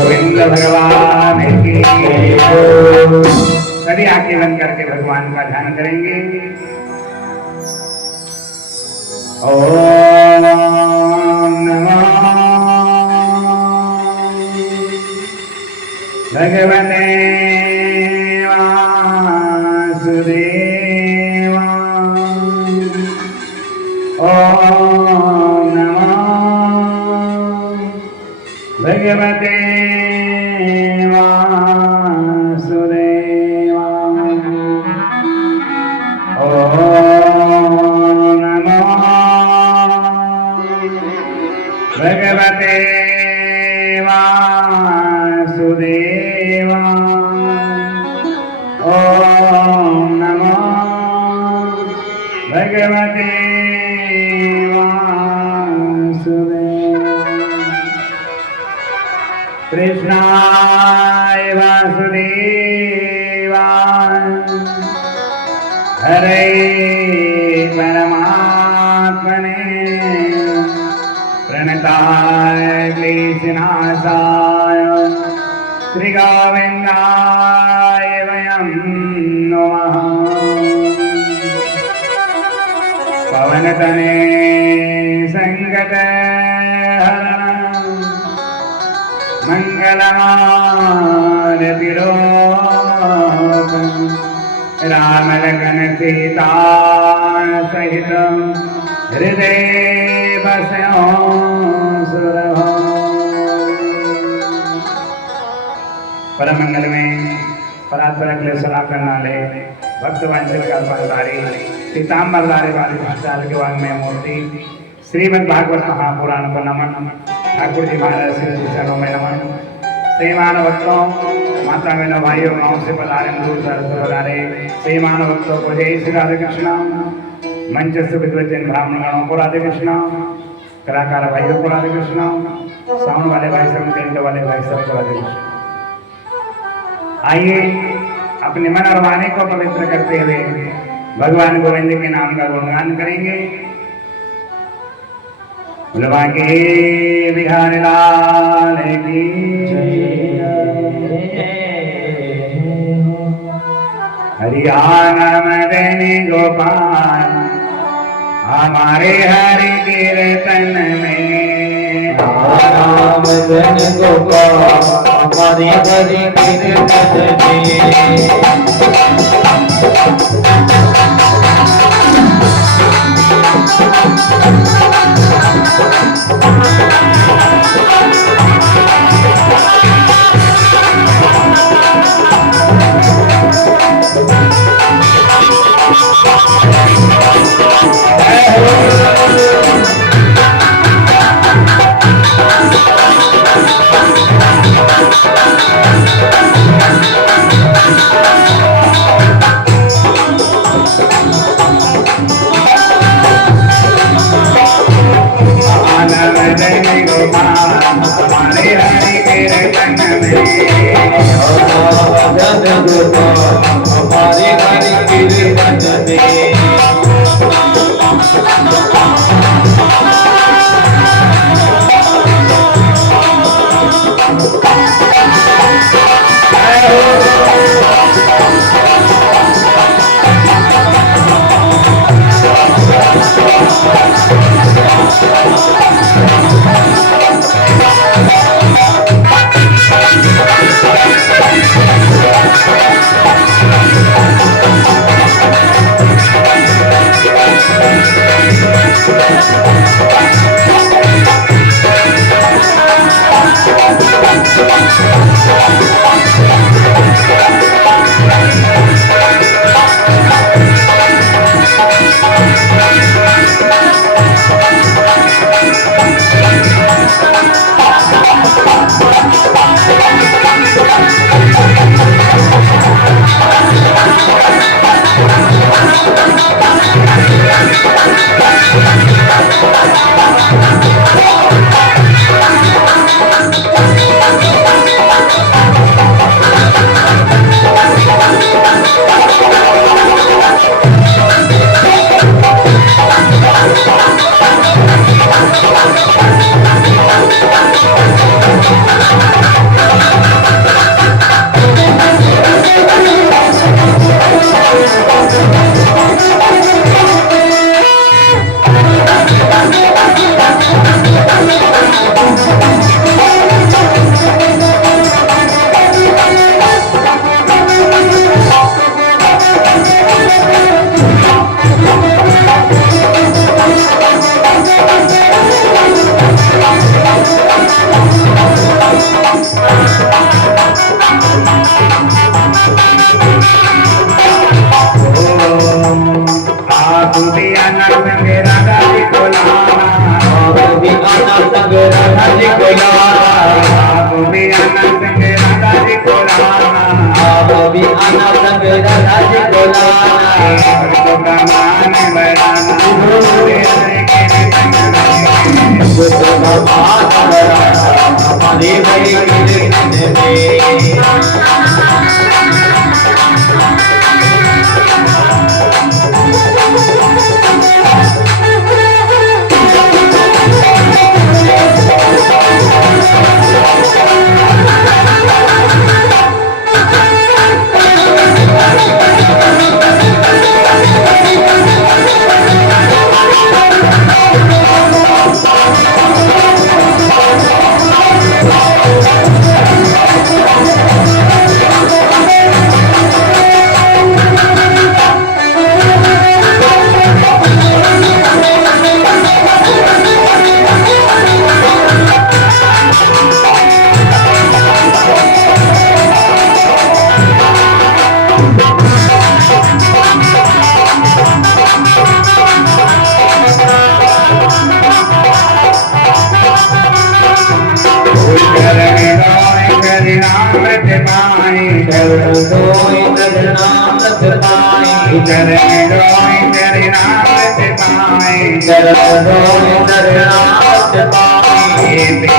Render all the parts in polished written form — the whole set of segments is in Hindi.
गोविंद भगवान की। सभी आंखें बंद करके भगवान का ध्यान करेंगे। ओम नमः भगवते वासुदेवाय। ओम नमः भगवते वासुदेवाय। ओम नमः भगवते वासुदेवाय। ओम नमः भगवते कृष्णाय वासुदेवाय। हरे परमात्मने प्रणताय क्लेशनाशाय श्रीगोविन्दाय वयं नमः। पवनतने संकटहरणं मंगलमारतिरोपं रामलखन सीता सहितं हृदय बसयो सुरभं। परम मंगल में परात्पर क्लेशना करनाले भक्त वांचल का फलदारी पीताम्बर धारी वाली भाषाल के वांग में मूर्ति श्रीमद् भागवत महापुराण को नमन। ठाकुर जी महाराज श्री चरणों में नमन। श्रीमान भक्तों, माता बहनों, भाइयों, गाँव से पधारे, दूर शहर से पधारे श्रीमान भक्तों को जय श्री राधे कृष्ण। मंच से विद्वजन ब्राह्मण गणों को राधे कृष्ण, कलाकार भाइयों को राधे कृष्ण, साउंड वाले भाई सब, टेंट वाले भाई सब को राधे कृष्ण। आइए अपने मन और वाणी को पवित्र करते हुए भगवान गोविंद के नाम का गुणगान करेंगे। के बिहार लाल की हरियाणा मदन गोपाल हमारे हरि कीर्तन में। मदन गोपाल हमारे हरि कीर्तन में। हमारे हरि कीर्तन में। हमारे हरि कीर्तन में। अभी आना सवेरा राज बोलाना भक्तों का मान बढ़ाना तेरे कीर्तन में भक्तों का मान बढ़ाना हमारे भाई कीर्तन में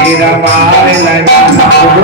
तेरा पार लगाना हरि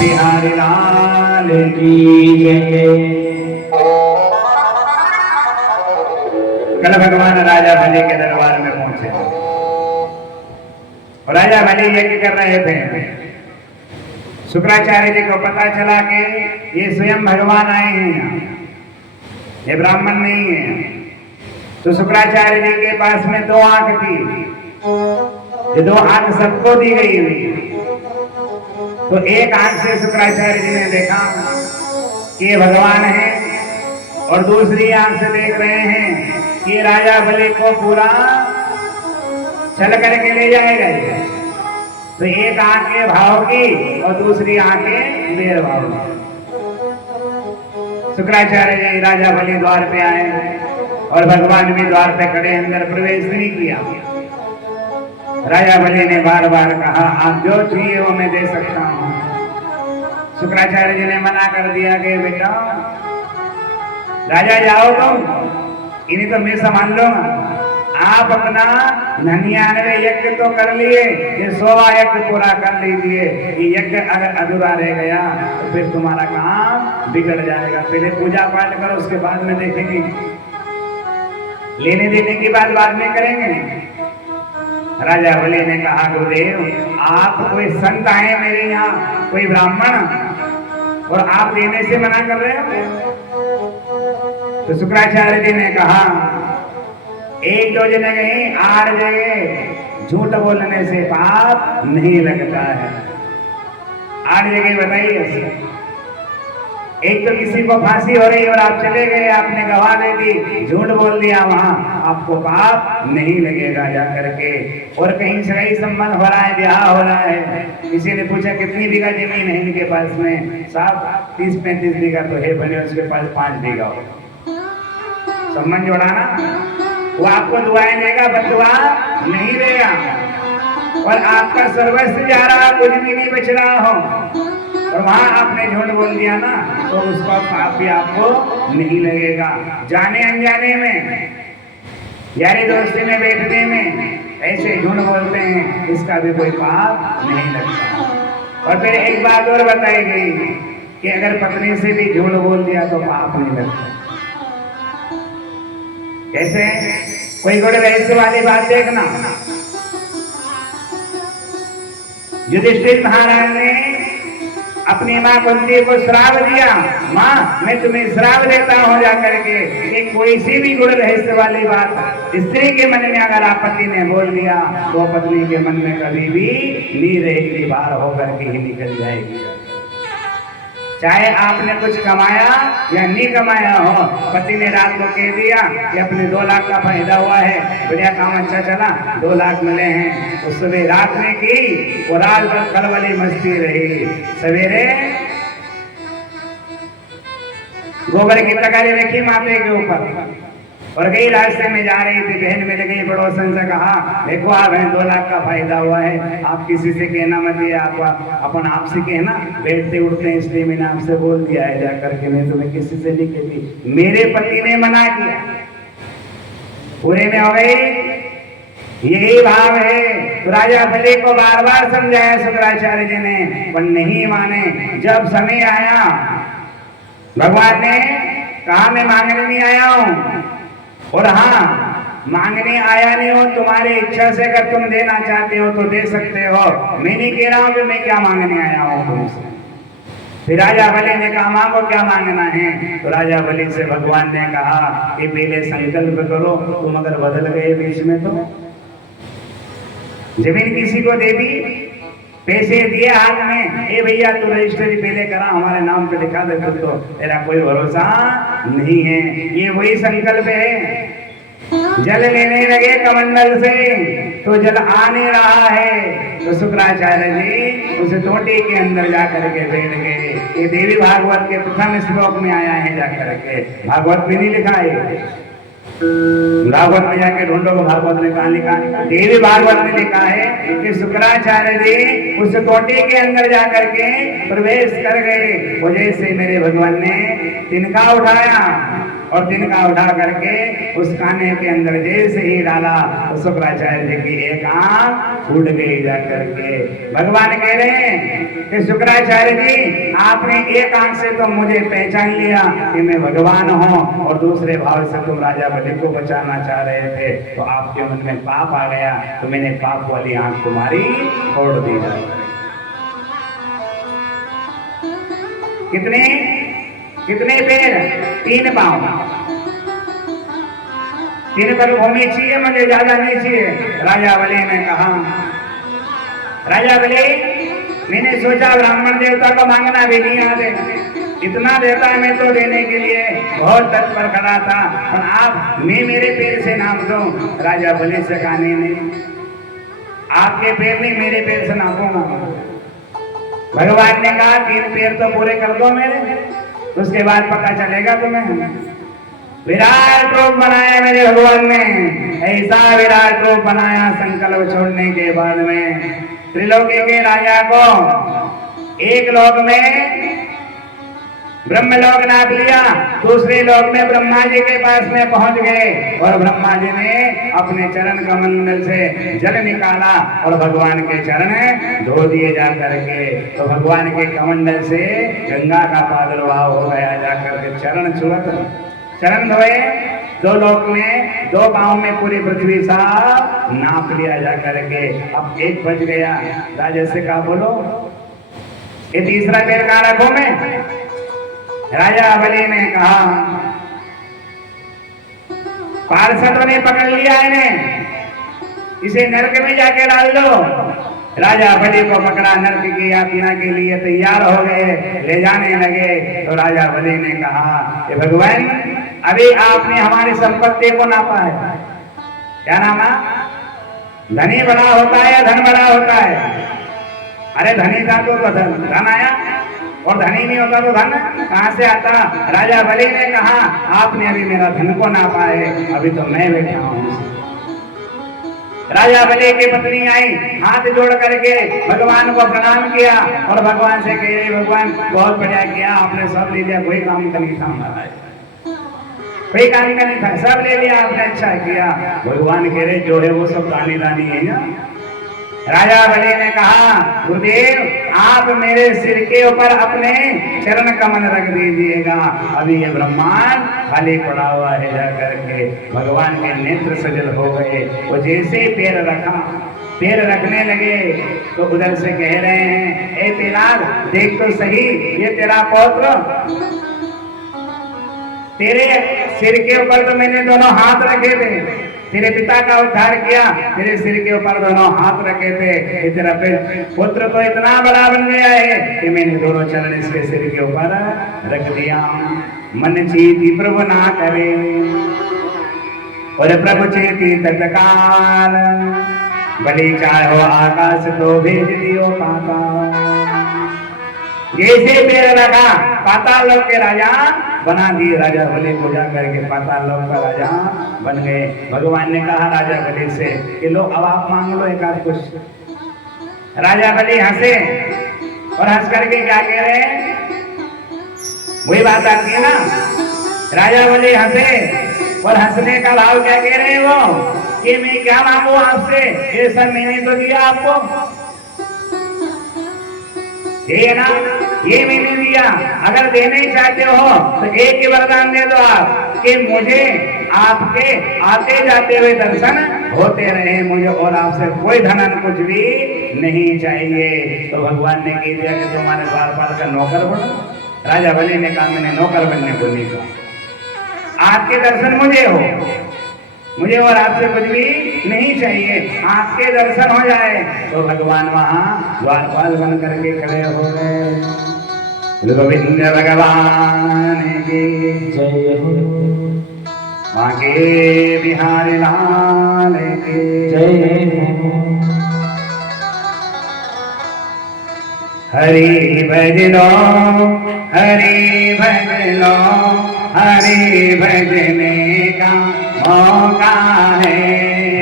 बिहारी लाल की जय। कल भगवान राजा बलि के दरबार में पहुंचे और राजा बलि यज्ञ कर रहे थे। शुक्राचार्य जी को पता चला कि ये स्वयं भगवान आए हैं यहाँ, ये ब्राह्मण नहीं है। तो शुक्राचार्य जी के पास में 2 आंख थी, ये 2 आंख सबको दी गई हुई। तो एक आंख से शुक्राचार्य जी ने देखा कि ये भगवान है और दूसरी आंख से देख रहे हैं कि राजा बलि को पूरा चल करके ले जाएगा। तो एक आंख के भाव की और दूसरी आंखें मेरे भाव की। शुक्राचार्य जी राजा बलि द्वार पे आए और भगवान भी द्वार पे खड़े, अंदर प्रवेश नहीं किया। राजा बलि ने बार बार कहा आप जो चाहिए वो मैं दे सकता हूँ। शुक्राचार्य जी ने मना कर दिया कि बेटा राजा जाओ तुम, इन्हीं तो मैं संभाल लूंगा। आप अपना 99 यज्ञ तो कर लिए, ये 100वां यज्ञ पूरा कर लीजिए। ये यज्ञ अगर अधूरा रह गया तो फिर तुम्हारा काम बिगड़ जाएगा। पहले पूजा पाठ करो, उसके बाद में देखेंगे, लेने देने की बात बाद में करेंगे। राजा बलि ने कहा गुरुदेव आप कोई संत आए मेरे यहाँ, कोई ब्राह्मण, और आप देने से मना कर रहे हो। तो शुक्राचार्य जी ने कहा 1-2 जगह गई, 8 जगह झूठ बोलने से पाप नहीं लगता है। 8 जगह बताइए। एक तो किसी को फांसी हो रही और आप चले गए, आपने गवाह दे दी, झूठ बोल दिया, वहां आपको पाप नहीं लगेगा जा करके। और कहीं सगाई संबंध हो रहा है, ब्याह हो रहा है, किसी ने पूछा कितनी बीघा जमीन है इनके पास में, साहब 30-35 बीघा तो है, बने उसके पास 5 बीघा हो। संबंध जोड़ाना, वो आपको दुआएं देगा, बददुआ नहीं देगा। और आपका सर्वस्व जा रहा, कुछ भी नहीं बच रहा हो, और वहां आपने झूठ बोल दिया ना, तो उसका पाप भी आपको नहीं लगेगा। जाने अनजाने में, यारी दोस्ती में बैठने में ऐसे झूठ बोलते हैं, इसका भी कोई पाप नहीं लगता। और फिर एक बात और बताई गई कि अगर पत्नी से भी झूठ बोल दिया तो पाप नहीं लगता। कैसे? कोई गुड़ रहस्य वाली बात देखना। युधिष्ठिर महाराज ने अपनी माँ कुंती को श्राप दिया, माँ मैं तुम्हें श्राप देता हूँ जा करके, एक कोई सी भी गुण रहस्य वाली बात स्त्री के मन में अगर आप पति ने बोल दिया तो पत्नी के मन में कभी भी नहीं रहेगी, बाहर होकर के ही निकल जाएगी। चाहे आपने कुछ कमाया या नहीं कमाया हो, पति ने रात को कह दिया कि अपने 2 लाख का फायदा हुआ है, बढ़िया काम अच्छा चला, 2 लाख मिले हैं, तो सुबह रात ने की और रात भर कलवली मस्ती रही। सवेरे गोबर की तगारी रखी माथे के ऊपर और गई, रास्ते में जा रही थी, बहन मिल गई, पड़ोसन से कहा देखो आप 2 लाख का फायदा हुआ है, आप किसी से कहना मत, ये आप अपन आपसे कहना, बैठते उठते हैं इसलिए मैंने आपसे बोल दिया है जा करके, नहीं तो मैं किसी से नहीं कहती। मेरे पति ने मना किया, पूरे में हो गई, यही भाव है। तो राजा बलि को बार बार समझाया शुक्राचार्य जी ने, पर नहीं माने। जब समय आया, भगवान ने कहा मैं मांगने नहीं आया हूं, और हाँ मांगने आया नहीं हो, तुम्हारी इच्छा से अगर तुम देना चाहते हो तो दे सकते हो, मैं नहीं कह रहा हूं कि मैं क्या मांगने आया हूं तुमसे। फिर राजा बलि ने कहा मांगो क्या मांगना है। तो राजा बलि से भगवान ने कहा कि पहले संकल्प करो, तुम अगर बदल गए बीच में तो जमीन किसी को दे दी, पैसे दिए हाथ में, ए भैया तू रजिस्ट्री पहले करा, हमारे नाम पे लिखा दे, तो तेरा कोई भरोसा नहीं है। ये वही संकल्प है। जल लेने लगे कमंडल से तो जल आने रहा है, तो शुक्राचार्य जी उस टोटी के अंदर जाकर के बैठ गए। ये देवी भागवत के प्रथम श्लोक में आया है जाकर के, भागवत में नहीं लिखा है, भागवत में जाके ढूंढो, भागवत में कहा लिखा है, देवी भागवत में लिखा है कि शुक्राचार्य जी उस टोटी के अंदर जाकर के प्रवेश कर गए। वो जैसे मेरे भगवान ने तिनका उठाया और तिनका उठा करके उस खाने के अंदर जैसे ही डाला, तो शुक्राचार्य जी की एक आंख फूट गई जाकर के। भगवान कह रहे हैं कि शुक्राचार्य जी आपने एक आंख से तो मुझे पहचान लिया कि मैं भगवान हूँ, और दूसरे भाव से तुम राजा बलि को बचाना चाह रहे थे, तो आपके मन में पाप आ गया, तो मैंने पाप वाली आंख तुम्हारी फोड़ दी जाए। कितने पैर? 3 पांव, 3 पर भूमि चाहिए, मुझे ज्यादा नहीं चाहिए। राजा बलि ने कहा, राजा बलि मैंने सोचा ब्राह्मण देवता को मांगना भी नहीं आते, इतना देता मैं तो देने के लिए बहुत तत्पर खड़ा था, पर आप मैं मेरे पैर से नाप दो। राजा बलि से कहा नहीं, आपके पैर नहीं, मेरे पैर से नापूंगा। भगवान ने कहा 3 पैर तो पूरे कर दो मेरे, उसके बाद पता चलेगा तुम्हें। विराट रूप बनाया मेरे भगवान ने, ऐसा विराट रूप बनाया संकल्प छोड़ने के बाद में त्रिलोकी के राजा को एक लोक में ब्रह्मलोक नाप लिया, दूसरे लोक में ब्रह्मा जी के पास में पहुंच गए, और ब्रह्मा जी ने अपने चरण कमंडल से जल निकाला और भगवान के चरण धो दिए जा करके। तो भगवान के कमंडल से गंगा का प्रादुर्भाव हो गया जाकर के, चरण छुअत चरण धोए, 2 लोक में 2 गांव में पूरी पृथ्वी साफ नाप लिया जा करके। अब 1 बच गया, राजा से कहा बोलो ये तीसरा पैर कहाँ रखो मैं? राजा बलि ने कहा पार्षदों ने पकड़ लिया इन्हें, इसे नरक में जाके डाल दो। राजा बलि को पकड़ा, नरक की यातना के लिए तैयार हो गए, ले जाने लगे। तो राजा बलि ने कहा कि भगवान अभी आपने हमारी संपत्ति को नापा है, क्या नामा? धनी बड़ा होता है या धन बड़ा होता है? अरे धनी था तो धन आया, और धनी नहीं होता तो धन कहां से आता? राजा बलि ने कहा आपने अभी मेरा धन को नापा है, अभी तो मैं बैठा हूं। राजा बलि की पत्नी आई, हाथ जोड़ करके भगवान को प्रणाम किया और भगवान से कह रही भगवान बहुत बढ़िया किया, आपने सब ले लिया, कोई काम का नहीं था हमारा, कोई काम का नहीं था, सब ले लिया आपने, अच्छा किया। भगवान कह रहे जो है वो सब दानी दानी है ना। राजा बलि ने कहा गुरुदेव आप मेरे सिर के ऊपर अपने चरण कमल रख दीजिएगा, अभी ये ब्रह्मांड खाली पड़ा हुआ है। जा करके भगवान के नेत्र सजल हो गए। वो जैसे पैर रखा, पैर रखने लगे तो उधर से कह रहे हैं ए तेनार देख तो सही, ये तेरा पौत्र, तेरे सिर के ऊपर तो मैंने दोनों हाथ रखे थे, तेरे पिता का उद्धार किया, तेरे सिर के ऊपर दोनों हाथ रखे थे, तेरा पुत्र तो इतना बड़ा बन गया है कि मैंने दोनों चरण इसके सिर के ऊपर रख दिया। मन चेती प्रभु ना करे और प्रभु चेती तत्काल, बलि चाहो आकाश तो भेज दियो पाताल। जैसे पैर रखा पाताल लोक के राजा बना दिए। राजा बलि को जा करके पाताल लोक का राजा बन गए। भगवान ने कहा राजा बलि से कि लो अब आप मांग लो एक आध कुछ। राजा बलि हंसे और हंस करके क्या कह रहे हैं, वही बात आती है ना, राजा बलि हंसे और हंसने का भाव क्या कह रहे हैं वो कि मैं क्या मांगू आपसे, ये सब मैंने तो दिया आपको, ये ना ये मैंने दिया, अगर देना ही चाहते हो तो एक ही वरदान दे दो आप कि मुझे आपके आते जाते हुए दर्शन होते रहे, मुझे और आपसे कोई धन कुछ भी नहीं चाहिए। तो भगवान ने कह दिया कि तुम्हारे द्वारपाल का नौकर बनो। राजा बलि ने कहा मैंने नौकर बनने को नहीं कहा, आपके दर्शन मुझे हो, मुझे और आपसे कुछ भी नहीं चाहिए, आपके दर्शन हो जाए। तो भगवान वहां द्वारपाल बन करके खड़े हो गए। गोविंद भगवान की जय हो, माँ के बिहारी लाल की जय हो। हरि भजनो हरि भजनो, हरि भजने का मौका है,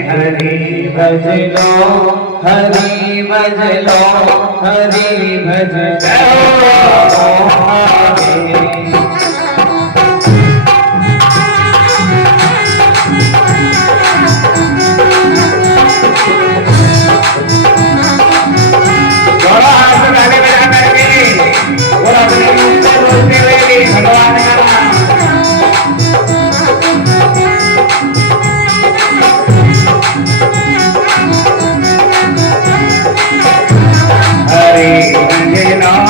हरि भजलो हरि भजलो हरि भजलो। भगवान का हरि भजने का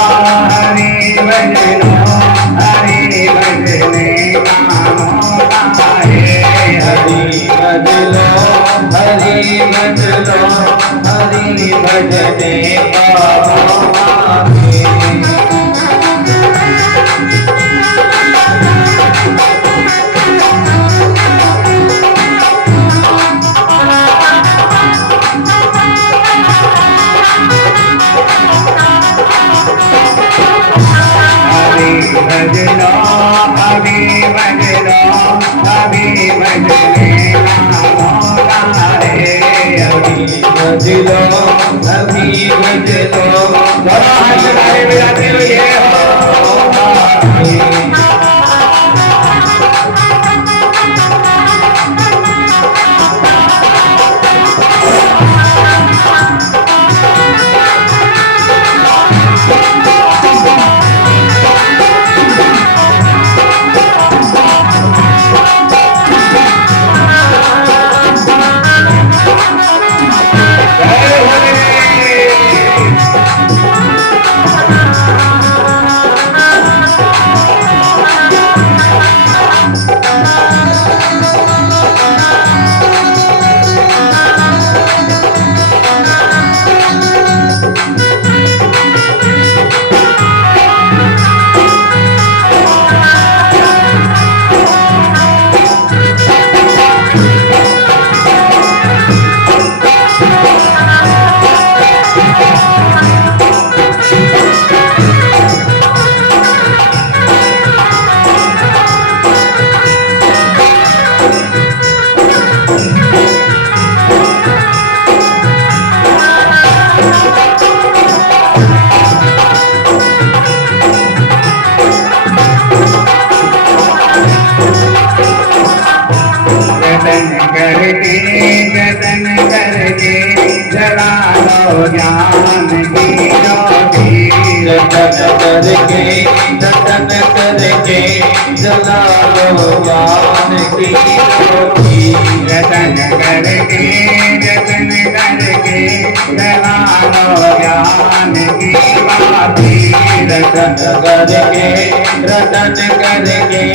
भजनो अभी भजनो अभी भजने का मौका है, अभी भजलो अभी भजलो मिलाते हुए ज्ञान की ज्योति रटन करके जला लो ज्ञान की ज्योति रटन करके जला लो ज्ञान की बाती रटन करके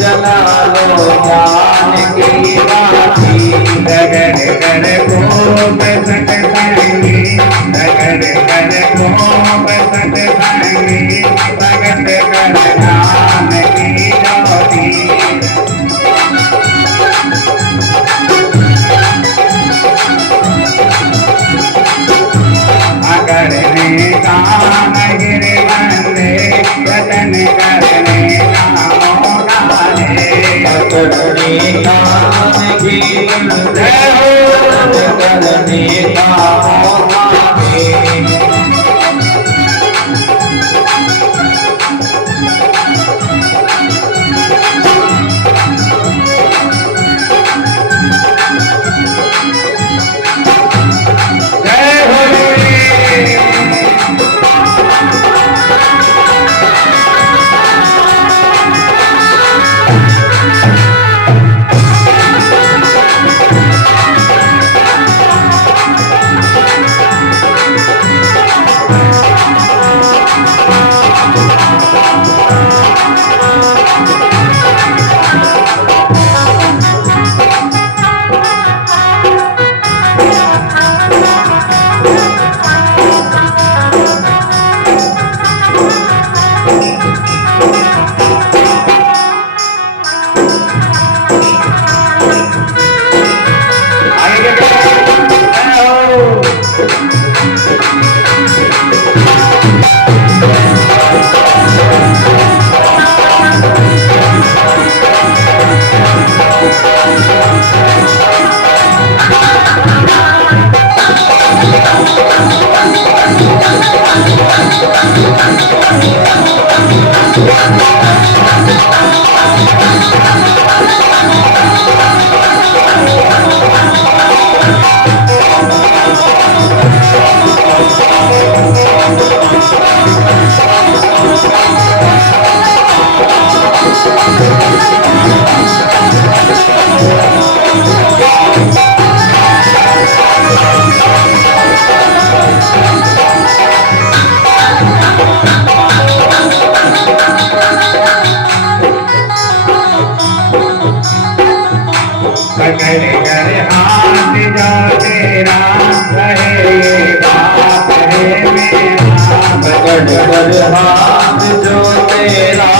जला लो ज्ञान की बाती रगड़ कर खूब सत्संगी रगड़ कर खूब सत्संगी प्रगट कर ज्ञान की ज्योति करने काम गिर बंदे रतन करने कामों डाले करने काम की करने कामों मांगे जय भोले आगे जय हो पकड़ कर हाथ जो तेरा रहे ये बाप है मेरा पकड़ कर हाथ जो तेरा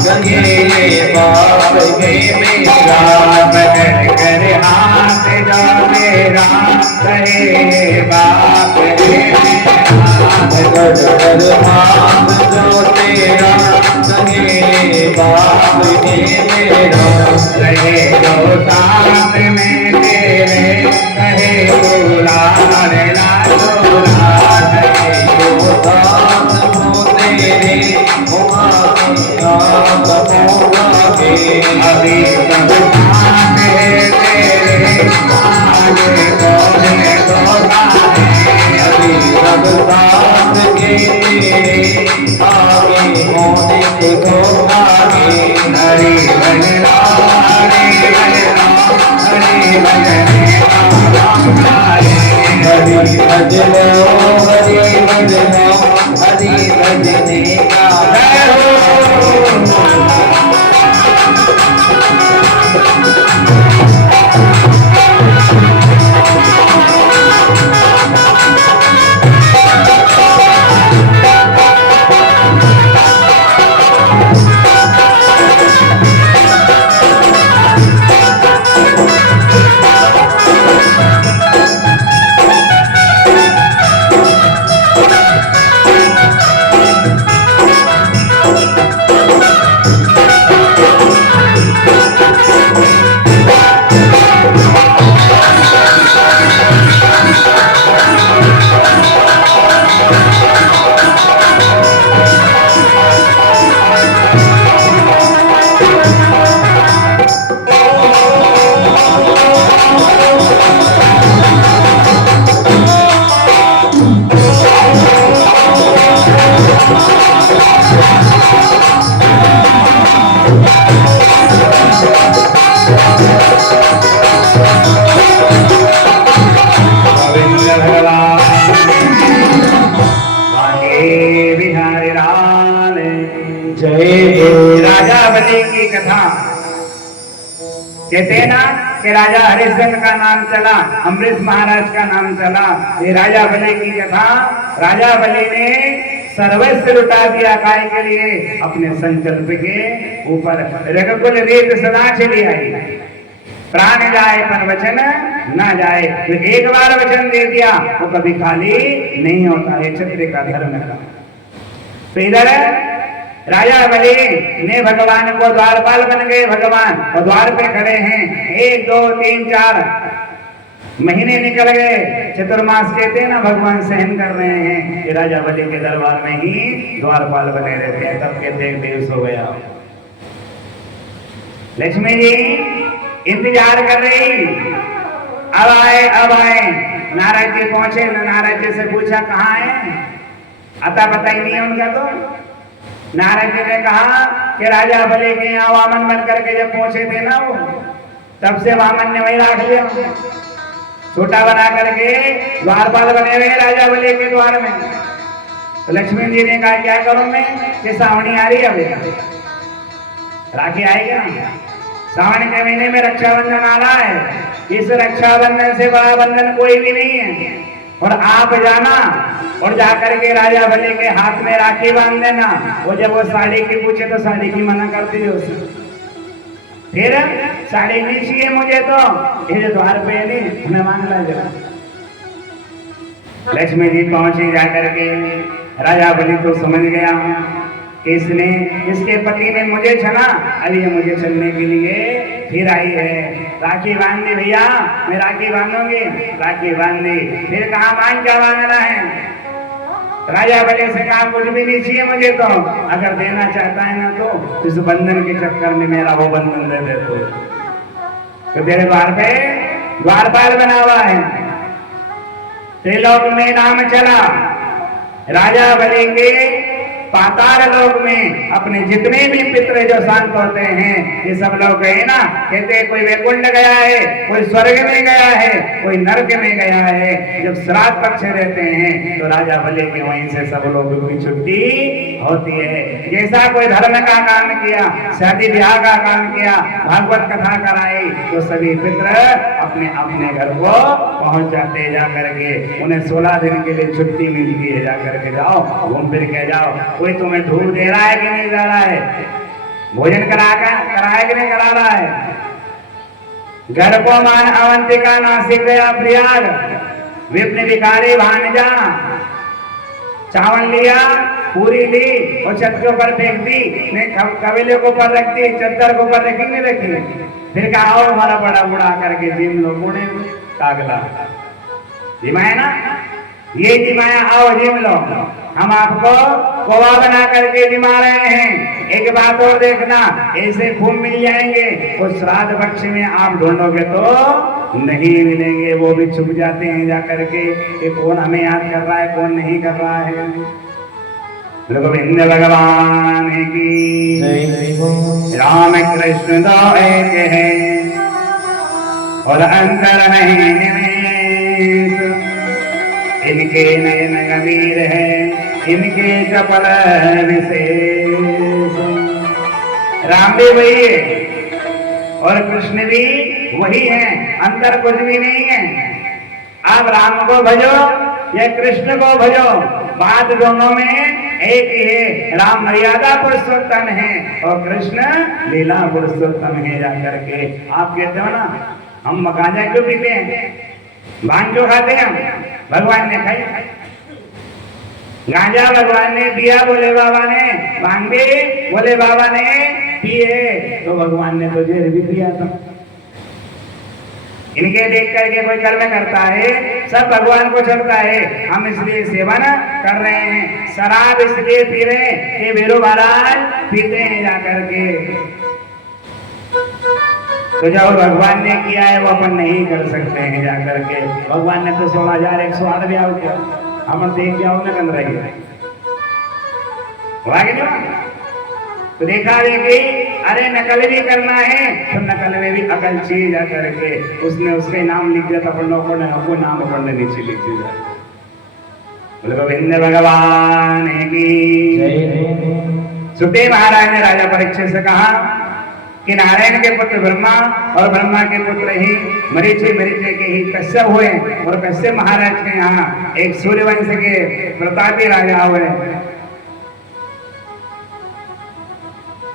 कहे ये बाप है मेरा पकड़ कर हाथ जो तेरा रहे ये बाप है मेरा पकड़ कर हाथ जो तेरा कहे ये बाप है मेरा रहे जो साथ में तेरे कहे बुलार लाडोरा कहे जो साथ हो तेरे हुआ याद होगा के अभी सब साथ है तेरे आगे बोले तो गाए अभी सब साथ के तेरे आगे होने को आगे हरि भजना हरि भजना हरि भजने राम गाए हरि भजनो हरि भजनो हरि भजने का जय हो राजा बलि की कथा कहते हैं ना कि राजा हरिश्चंद्र का नाम चला, अम्बरीश महाराज का नाम चला। ये राजा बलि की कथा, राजा बलि ने सर्वस्व लुटा दिया काय के लिए, अपने संकल्प के ऊपर। रघुकुल रीत सदा चली आई, प्राण जाए पर वचन ना जाए। तो एक बार वचन दे दिया वो कभी खाली नहीं होता है, क्षत्रिय का धर्म का। तो इधर राजा बलि ने भगवान को द्वारपाल बन गए भगवान, और द्वार पे खड़े हैं। 1 2 3 4 महीने निकल गए, चतुर्मास कहते हैं ना, भगवान सहन कर रहे हैं। ये राजा बलि के दरबार में ही द्वारपाल बने रहते हैं। तब कहते हैं देश हो गया। लक्ष्मी जी इंतजार कर रही, अब आए अब आए। नारद जी पहुंचे, नारद जी से पूछा कहाँ है, अता पता ही नहीं है उनका। तो नारद जी ने कहा कि राजा बलि के यहाँ वामन बन करके जब पहुंचे थे ना वो, तब से वामन ने वही रख लिया, छोटा बना करके द्वारपाल बने हुए राजा बलि के द्वार में। तो लक्ष्मी जी ने कहा क्या करूं मैं, कि सावणी आ रही है, राखी आएगी ना, सावन के महीने में रक्षाबंधन आ रहा है। इस रक्षाबंधन से बड़ा बंधन कोई भी नहीं है। और आप जाना और जाकर के राजा बलि के हाथ में राखी बांध देना। वो जब वो साड़ी की पूछे तो साड़ी की मना करती है उसे, फिर साड़ी नहीं चाहिए मुझे, तो ये द्वार पे नहीं उन्हें मांग ला जरा। लक्ष्मी जी पहुंची जाकर के, राजा बलि तो समझ गया कि इसने, इसके पति ने मुझे छना, अब ये मुझे चलने के लिए फिर आई है। राखी बांध दी भैया, मैं राखी बांधूंगी। राखी बांध दी, फिर कहा मांग क्या मांगना है। राजा बलि से कहा कुछ भी नहीं चाहिए मुझे, तो अगर देना चाहता है ना तो इस बंधन के चक्कर में मेरा वो बंधन दे दे। तो तेरे द्वार पे द्वारपाल बना हुआ है। त्रिलोक में नाम चला राजा बलि के। पाताल लोक में अपने जितने भी पितृ जो शांत होते हैं, ये सब लोग गए ना, कहते हैं कोई वैकुंठ गया है, कोई स्वर्ग में गया है, कोई नरक में गया है। जब श्राद्ध पक्ष रहते हैं तो राजा बलि के वहीं से सब लोगों की छुट्टी होती है। जैसा कोई धर्म का काम किया, शादी ब्याह का काम किया, भागवत कथा कराई, तो सभी पितृ अपने अपने घर को पहुंच जाते। जा करके उन्हें 16 दिन के लिए छुट्टी मिलती है, जा करके जाओ, घूम फिर के जाओ। कोई तुम्हें धूप दे रहा है कि नहीं दे रहा है, भोजन कराया कि नहीं करा रहा है। घर को मान अवंतिका नासिक गया प्रयाग, विप्न विकारी भानजा। चावल लिया, पूरी ली और छत के ऊपर फेंक दी, कबीले को ऊपर रख दी, चद्दर को ऊपर रखी नहीं रखी। फिर कहा आओ हमारा बड़ा बुढ़ा करके जिम लोगों ने कागला जिमाया ना, ये जिमाया, आओ जिम लो, हम आपको कोवा बना करके जिमा रहे हैं। एक बात और देखना, ऐसे खूब मिल जाएंगे, उस श्राद्ध पक्ष में आप ढूंढोगे तो नहीं मिलेंगे, वो भी छुप जाते हैं जा करके कि कौन हमें याद कर रहा है, कौन नहीं कर रहा है। गोविंद भगवान की राम कृष्ण दो एक है और अंतर नहीं निमेष, इनके नयन गंभीर है, इनके चपल विशेष। राम भी वही है और कृष्ण भी वही है, अंतर कुछ भी नहीं है। आप राम को भजो या कृष्ण को भजो, बात दोनों में एक ही है। राम मर्यादा पुरुषोत्तम है और कृष्ण लीला पुरुषोत्तम है। जाकर के आप कहते हो ना, हम गांजा क्यों पीते हैं, भांग क्यों खाते हैं, भगवान ने खाई। गांजा भगवान ने दिया, बोले बाबा ने, भांग भी बोले बाबा ने पिए, तो भगवान ने तो जहर भी दिया था। इनके देख करके कोई कर्म करता है, सब भगवान को चलता है। हम इसलिए सेवन कर रहे हैं, शराब इसलिए पी रहे हैं कि वीरू महाराज पीते हैं जाकर के। तो जो भगवान ने किया है वो अपन नहीं कर सकते हैं जाकर के। भगवान ने तो 16,108 ब्याह किया, हम देख के आओ ना कंद रही तो देखा देखी, अरे नकल भी करना है तो नकल में भी अकल चाहिए जा करके। उसने उसके नाम लिख दिया था, अपन लोगों ने हमको नाम पढ़ने नीचे लिख दिया। बोले गोविंद भगवान की सुखदेव महाराज ने राजा परीक्षित से कहा कि नारायण के पुत्र ब्रह्मा और ब्रह्मा के पुत्र ही मरीचि के ही कश्यप हुए और कश्यप महाराज के यहाँ एक सूर्यवंश के प्रतापी राजा हुए,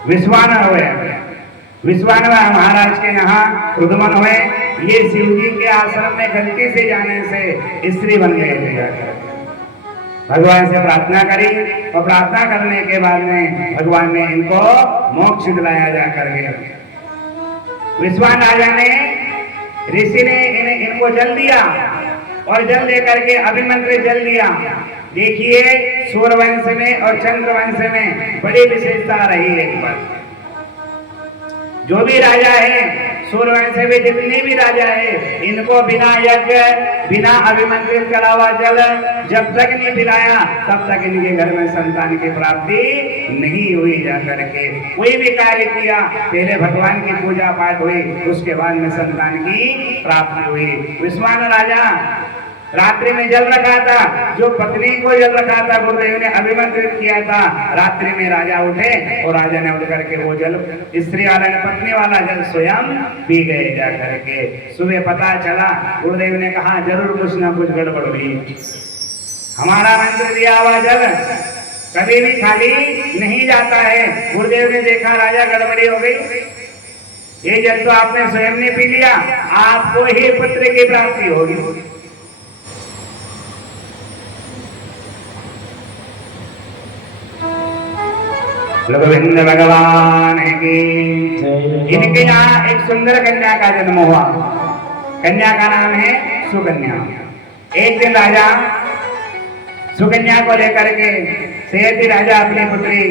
विश्वानर हुए। विश्वानर महाराज के यहाँ रुद्रमन हुए। ये शिव जी के आश्रम में गलती से जाने से स्त्री बन गए। भगवान से प्रार्थना करी और प्रार्थना करने के बाद में भगवान ने इनको मोक्ष दिलाया जा करके। विश्वान राजा ने ऋषि ने इनको जल दिया और जल लेकर के अभिमंत्रित जल दिया। देखिए सूर्यवंश में और चंद्रवंश में बड़ी विशेषता रही है। एक बार जो भी राजा है सूर्यवंश में जितने भी राजा है इनको बिना यज्ञ बिना अभिमंत्रित करा हुआ जल जब तक नहीं पिलाया तब तक इनके घर में संतान की प्राप्ति नहीं हुई। जा करके कोई भी कार्य किया पहले भगवान की पूजा पाठ हुई, उसके बाद में संतान की प्राप्ति हुई। विश्वान राजा रात्रि में जल रखा था, जो पत्नी को जल रखा था गुरुदेव ने अभिमंत्रित किया था। रात्रि में राजा उठे और राजा ने उठ करके वो जल स्त्री वाला पत्नी वाला जल स्वयं पी गए। जा करके सुबह पता चला, गुरुदेव ने कहा जरूर कुछ ना कुछ गड़बड़ हुई। हमारा मंत्र दिया हुआ जल कभी भी खाली नहीं जाता है। गुरुदेव ने देखा राजा गड़बड़ी हो गई, ये जल तो आपने स्वयं ने पी लिया, आपको ही पुत्र की प्राप्ति होगी। गोविंद भगवान की। इनके यहाँ एक सुंदर कन्या का जन्म हुआ। कन्या का नाम है सुकन्या। एक दिन राजा सुकन्या को लेकर के सेयती राजा अपनी पुत्री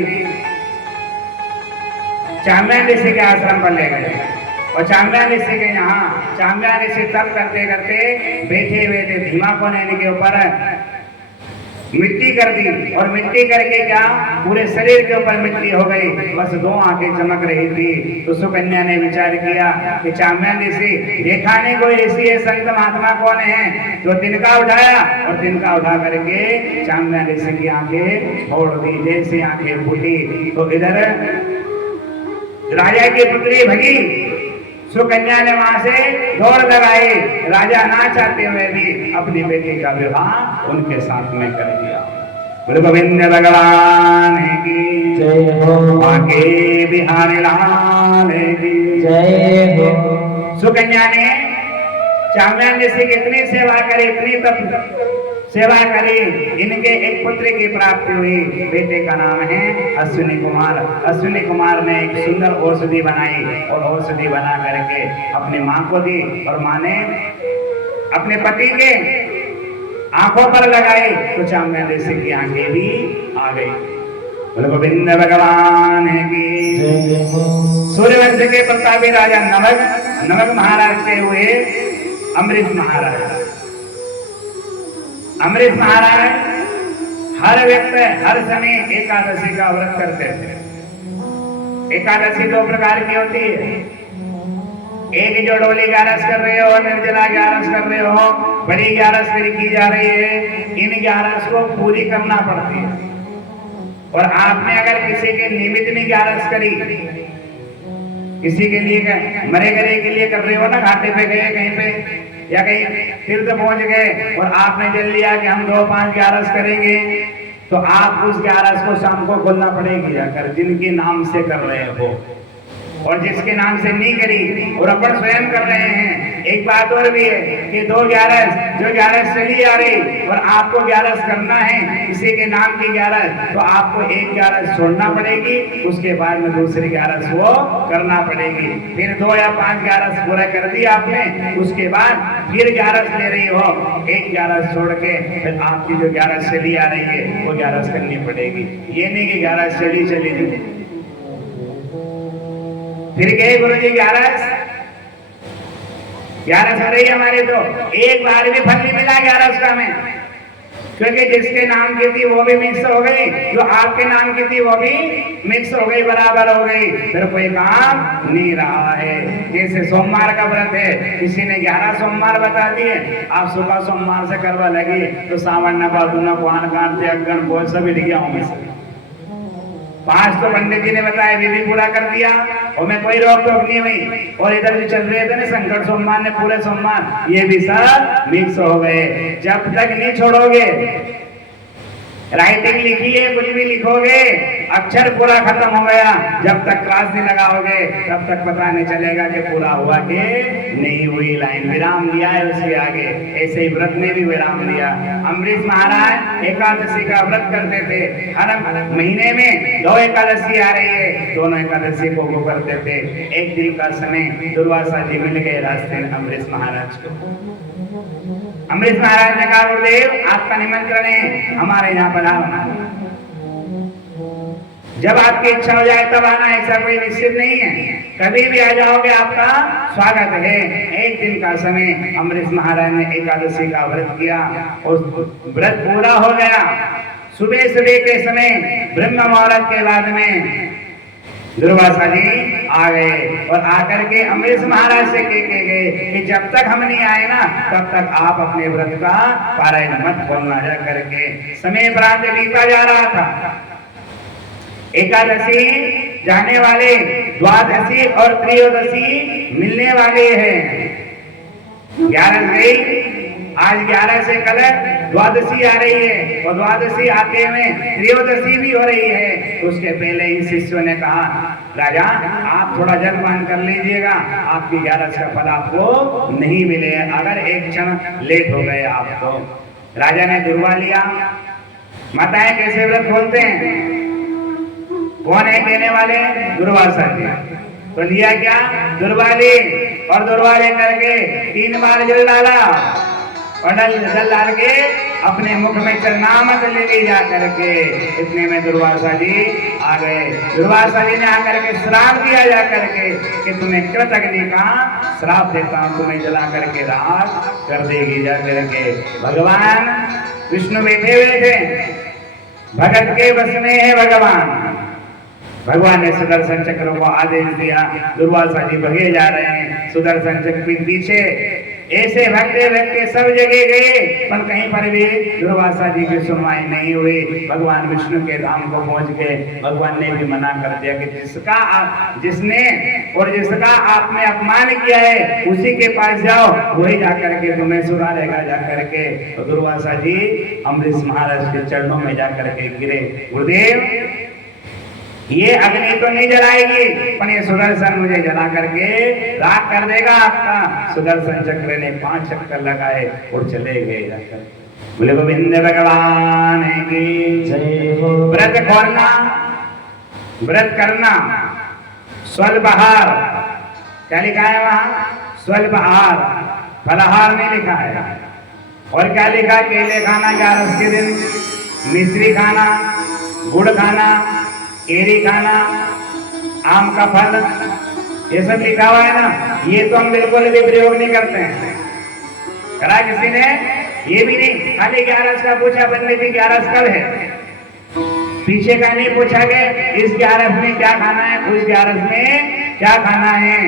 चाम्यान ऋषि के आश्रम पर ले गए और चाम्यान ऋषि के यहाँ चाम्यान ऋषि तप करते करते बैठे हुए थे। धीमा को नैनी के ऊपर मिट्टी कर दी और मिट्टी करके क्या पूरे शरीर के ऊपर मिट्टी हो गई, बस दो आंखें चमक रही थी। तो सुकन्या ने विचार किया कि चाम्यान ऋषि देखा नहीं कोई ऋषि है, संत महात्मा कौन है। तो तिनका उठाया और तिनका उठा करके चाम्यान ऋषि की आंखें छोड़ दी। जैसे आंखें फूटी तो इधर राजा की पुत्री भगी। सुकन्या ने वहां से दौड़ लगाई। राजा ना चाहते हुए भी अपनी बेटी का विवाह उनके साथ में कर दिया। बोले गोविंद भगवान की जय हो। आगे बिहारी लाल की जय हो। सुकन्या ने चाम्यान ऋषि की इतनी सेवा करी, इतनी तप सेवा करी, इनके एक पुत्र की प्राप्ति हुई। बेटे का नाम है अश्विनी कुमार। अश्विनी कुमार ने एक सुंदर औषधि बनाई और औषधि बना करके अपनी माँ को दी और माँ ने अपने पति के आंखों पर लगाई तो चाम्यान ऋषि की आंखें भी आ गई। बोले गोविंद भगवान की। सूर्यवंश के प्रतापी राजा नमक महाराज के हुए अमरीश महाराज। अमरीश महाराज हर व्यक्ति हर समय एकादशी का व्रत करते थे। एकादशी दो प्रकार की होती है, एक जो डोली ग्यारस कर रहे हो, निर्जला ग्यारस कर रहे हो, बड़ी ग्यारस फिर की जा रही है। इन ग्यारस को पूरी करना पड़ती है। और आपने अगर किसी के निमित्त में ग्यारस करी, किसी के लिए मरे गरे के लिए कर रहे हो ना, घाटे पे गए कहीं पे या कहीं तीर्थ पहुंच गए और आपने जल लिया कि हम 2-5 ग्यारस करेंगे, तो आप उस ग्यारस को शाम को खोलना पड़ेगी जाकर, जिनके नाम से कर रहे हो। और जिसके नाम से नहीं करी और अपन स्वयं कर रहे हैं। एक बात और भी है कि 2 ग्यारस जो ग्यारस चली आ रही और आपको ग्यारस करना है किसी के नाम की ग्यारस, तो आपको एक ग्यारस छोड़ना पड़ेगी, उसके बाद में दूसरी ग्यारस वो करना पड़ेगी। फिर 2 या 5 ग्यारस पूरा कर दी आपने, उसके बाद फिर ग्यारस ले रही हो, एक ग्यारस छोड़ के फिर आपकी जो ग्यारस चली आ रही है वो ग्यारस करनी पड़ेगी। ये नहीं कि ग्यारस चली चली फिर गए गुरु जी ग्यारस हो रही है हमारी, तो एक बार भी फल नहीं मिला ग्यारस का में, क्योंकि जिसके नाम की थी वो भी मिक्स हो गई, जो आपके नाम की थी वो भी मिक्स हो गई, बराबर हो गई, फिर कोई काम नहीं रहा है। जैसे सोमवार का व्रत है, किसी ने 11 सोमवार बता दिए, आप सुबह सोमवार से करवा लगी तो सावन न बादू न कुआन कांते अगन बोल सब हिट गया हूं मैं। 5 तो पंडित जी ने बताया, विधि पूरा कर दिया और मैं कोई रोक टोक नहीं हुई। और इधर जो चल रहे थे ना संकट सोमवार ने पूरे सोमवार, ये भी सब मिक्स हो गए। जब तक नहीं छोड़ोगे, राइटिंग लिखी है, कुछ भी लिखोगे, अक्षर पूरा खत्म हो गया, जब तक क्लास नहीं लगाओगे तब तक पता नहीं चलेगा कि पूरा हुआ कि नहीं हुई। लाइन विराम दिया है उसके आगे। ऐसे ही व्रत में भी विराम दिया। अम्बरीश महाराज एकादशी का व्रत करते थे। हर महीने में 2 एकादशी आ रही है, दोनों एकादशी को वो करते थे। एक दिन का समय दुर्वासा जी मिल गए रास्ते में अम्बरीश महाराज को। अम्बरीश महाराज ने कहा, गुरुदेव आपका निमंत्रण है, हमारे यहाँ पधारो। जब आपकी इच्छा हो जाए तब आना, ऐसा कोई निश्चित नहीं है, कभी भी आ जाओगे आपका स्वागत है। एक दिन का समय अम्बरीश महाराज ने एकादशी का व्रत किया। उस व्रत पूरा हो गया। सुबह सुबह के समय ब्रह्म मुहूर्त के बाद में दुर्वासा जी आ गए और आकर के अम्बरीश महाराज से कह गए कि जब तक हम नहीं आए ना तब तक आप अपने व्रत का पारायण मत खोलना। जा करके समय प्रांत बीता जा रहा था। एकादशी जाने वाले, द्वादशी और त्रयोदशी मिलने वाले हैं। 11 गई, आज 11 से कल द्वादशी आ रही है और द्वादशी आते हुए त्रयोदशी भी हो रही है। उसके पहले ही शिष्यों ने कहा, राजा आप थोड़ा जलपान कर लीजिएगा, आपकी 11 का फल आपको नहीं मिले अगर एक क्षण लेट हो गए आप तो। राजा ने दुर्वा लिया। माताएं कैसे व्रत खोलते हैं? कौन है कहने वाले? दुर्वासा जी। तो लिया क्या? दुर्वा ली और दुर्वा ले करके 3 बार जल डाला और जल डाल के अपने मुख में चरणामत ले ली जा करके। इतने में दुर्वासा जी आ गए। दुर्वासा जी ने आकर के श्राप दिया जा करके कि तुम्हें कृतग्नि का श्राप देता हूं, तुम्हें जला करके राख कर देगी जा करके। भगवान विष्णु बैठे हुए थे, भगत के बस में है भगवान। भगवान ने सुदर्शन चक्र को आदेश दिया, दुर्वासा जी भगे जा रहे हैं। सुदर्शन चक्र के पीछे ऐसे भगते भगते सब जगह गए, पर कहीं पर भी दुर्वासा जी की सुनवाई नहीं हुई। भगवान विष्णु के धाम को पहुंच गए। भगवान ने भी मना कर दिया कि जिसका आपने अपमान किया है उसी के पास जाओ, वही जाकर के तुम्हें सुधारेगा जा करके। तो दुर्वासा जी अम्बरीश महाराज के चरणों में जाकर के गिरे। गुरुदेव ये अग्नि तो नहीं जलाएगी, पर ये सुदर्शन मुझे जला करके राख कर देगा आपका। सुदर्शन चक्र ने 5 चक्कर लगाए और चले गए जाकर। बोले गोविंद भगवान की जय हो। व्रत खोलना, व्रत करना, स्वल्पहार, क्या लिखा है वहां? स्वल्पहार, फलाहार नहीं लिखा है। और क्या लिखा? केले खाना 11 के दिन, मिश्री खाना, गुड़ खाना, केरी खाना, आम का फल, ये सब लिखा हुआ है ना। ये तो हम बिल्कुल भी प्रयोग नहीं करते हैं। करा किसी ने? ये भी नहीं। खाली 11 का पूछा पंडित जी 11 कब है, पीछे का नहीं पूछा गया इस 11 में क्या खाना है, उस 11 में क्या खाना है।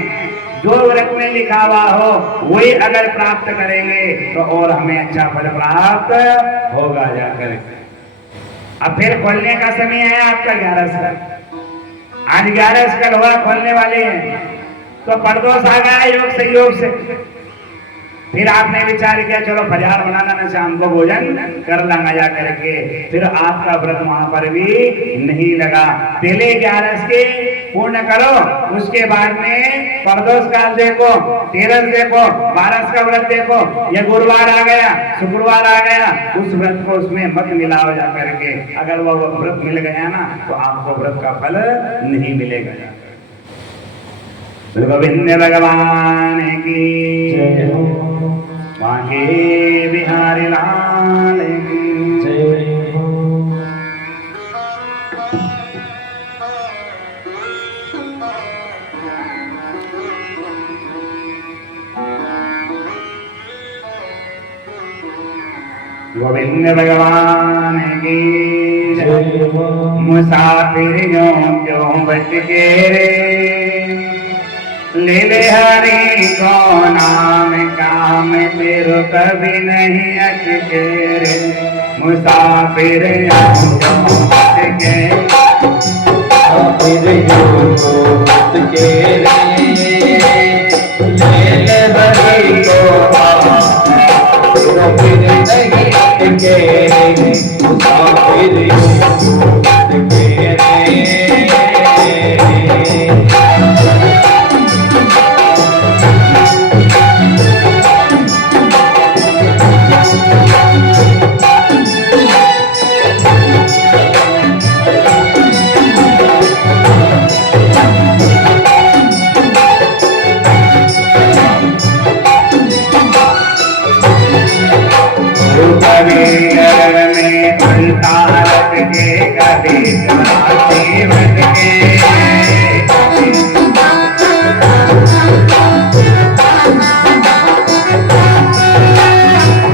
जो व्रत में लिखा हुआ हो वही अगर प्राप्त करेंगे तो और हमें अच्छा फल प्राप्त होगा जाकर। अब फिर खोलने का समय है आपका 11 आज 11 हुआ, खोलने वाले हैं। तो परदोष आ गया योग संयोग से। फिर आपने विचार किया चलो फलहार बनाना ना, शाम को भोजन कर लाना जा करके। फिर आपका व्रत वहां पर भी नहीं लगा। पहले 11 के पूर्ण करो, उसके बाद में परदोष काल देखो, 13 देखो, 12 का व्रत देखो। ये गुरुवार आ गया, शुक्रवार आ गया, उस व्रत को उसमें मत मिलाओ जा करके। अगर वो व्रत मिल गया ना तो आपको व्रत का फल नहीं मिलेगा। गोविंद भगवान की जय हो। वाहे बिहारी लाल की जय हो। गोविंद भगवान की जय हो। मुसाफिरियों क्यों बच के रे, ले ले हरि को नाम, काम तेरो कभी नहीं अटके रे। मुसाफिर क्यों बच के फिर यूं के ले ले हरि को फिर नहीं के मुसाफिर यूं के कभी घर में उल्टा रख के कभी जीवन के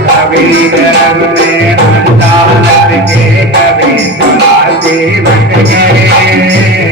कभी घर में उल्टा रख के कभी जीवन के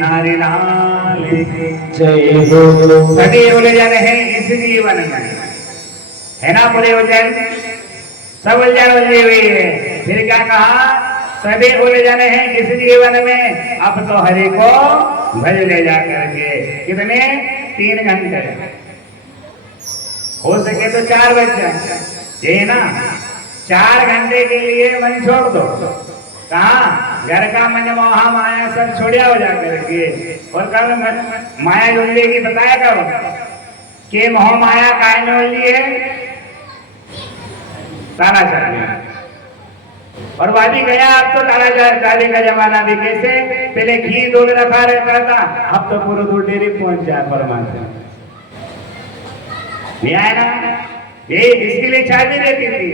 बिहारी लाल की जय हो। सभी उलझन है इस जीवन में, है ना पूरे उलझन, सब उलझन उलझी हुई है। फिर क्या कहा, सभी उलझन है इस जीवन में, अब तो हरि को भज ले जा करके। कितने, 3 घंटे, हो सके तो 4 बज जाए, ये ना 4 घंटे के लिए मन छोड़ दो। कहा, घर का मन मोहा माया सब छोड़िया हो जा करके। और कल माया जुल्ली की बताया करो कि मोह माया काय में उल्ली है, तारा चल गया। और वादी गया, अब तो तारा चाली का जमाना भी कैसे, पहले घी दूध रखा रहता था, अब तो पूरा दूध डेयरी पहुंच जाए परमात्मा। नहीं आया ना, ये इसके लिए चाबी रहती थी,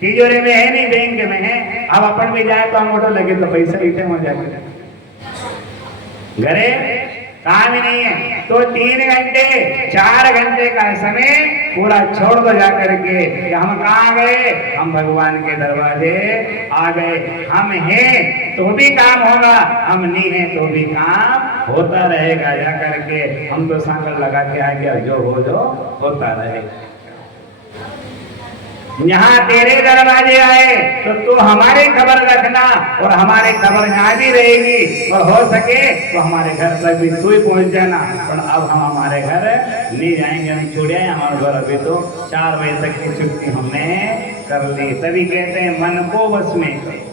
तिजोरी में है नहीं, बैंक में है। अब अपन भी जाए तो हम ऑटो लगे तो पैसा इतने हो जाए, घरे काम ही नहीं है। तो 3 घंटे 4 घंटे का समय पूरा छोड़ दो जाकर के। हम कहाँ गए, हम भगवान के दरवाजे आ गए। हम हैं तो भी काम होगा, हम नहीं है तो भी काम होता रहेगा जाकर के। हम तो सांकल लगा के आ गया, जो होता रहेगा। यहाँ तेरे दरवाजे आए तो तू हमारी खबर रखना, और हमारी खबर यहाँ भी रहेगी, और हो सके तो हमारे घर तक भी तू ही पहुंच जाना। पर अब हम हमारे घर नहीं जाएंगे, नहीं छोड़े हमारे घर। अभी तो 4 बजे तक की छुट्टी हमने कर ली। तभी कहते हैं मन को बस में करो।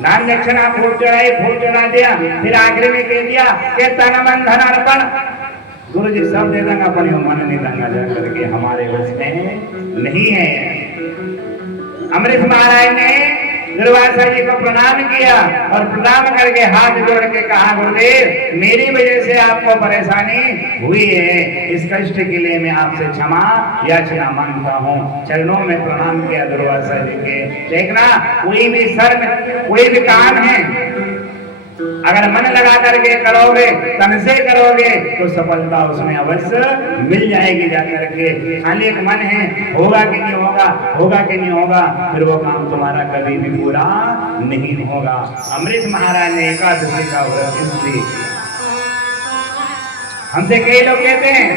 नाम दक्षिणा फूल चढ़ा दिया, फिर आखिरी में कह दिया कि तन मन धन अर्पण। गुरु जी सब दे देंगे, अपनी मन नहीं देंगे जा करके, हमारे बस में नहीं है। अमृत महाराज ने दुर्वासा जी को प्रणाम किया, और प्रणाम करके हाथ जोड़ के कहा, गुरुदेव मेरी वजह से आपको परेशानी हुई है, इस कष्ट के लिए मैं आपसे क्षमा याचना मांगता हूँ। चरणों में प्रणाम किया दुर्वासा जी के। देखना, कोई भी शर्म, कोई भी काम है, अगर मन लगा करके करोगे, तन से करोगे, तो सफलता उसमें अवश्य मिल जाएगी जाकर के। खाली एक मन है, होगा कि नहीं होगा, होगा कि नहीं होगा, फिर वो काम तुम्हारा कभी भी पूरा नहीं होगा। अमृत महाराज ने एकादशी का व्रत इसलिए, हमसे कई लोग कहते हैं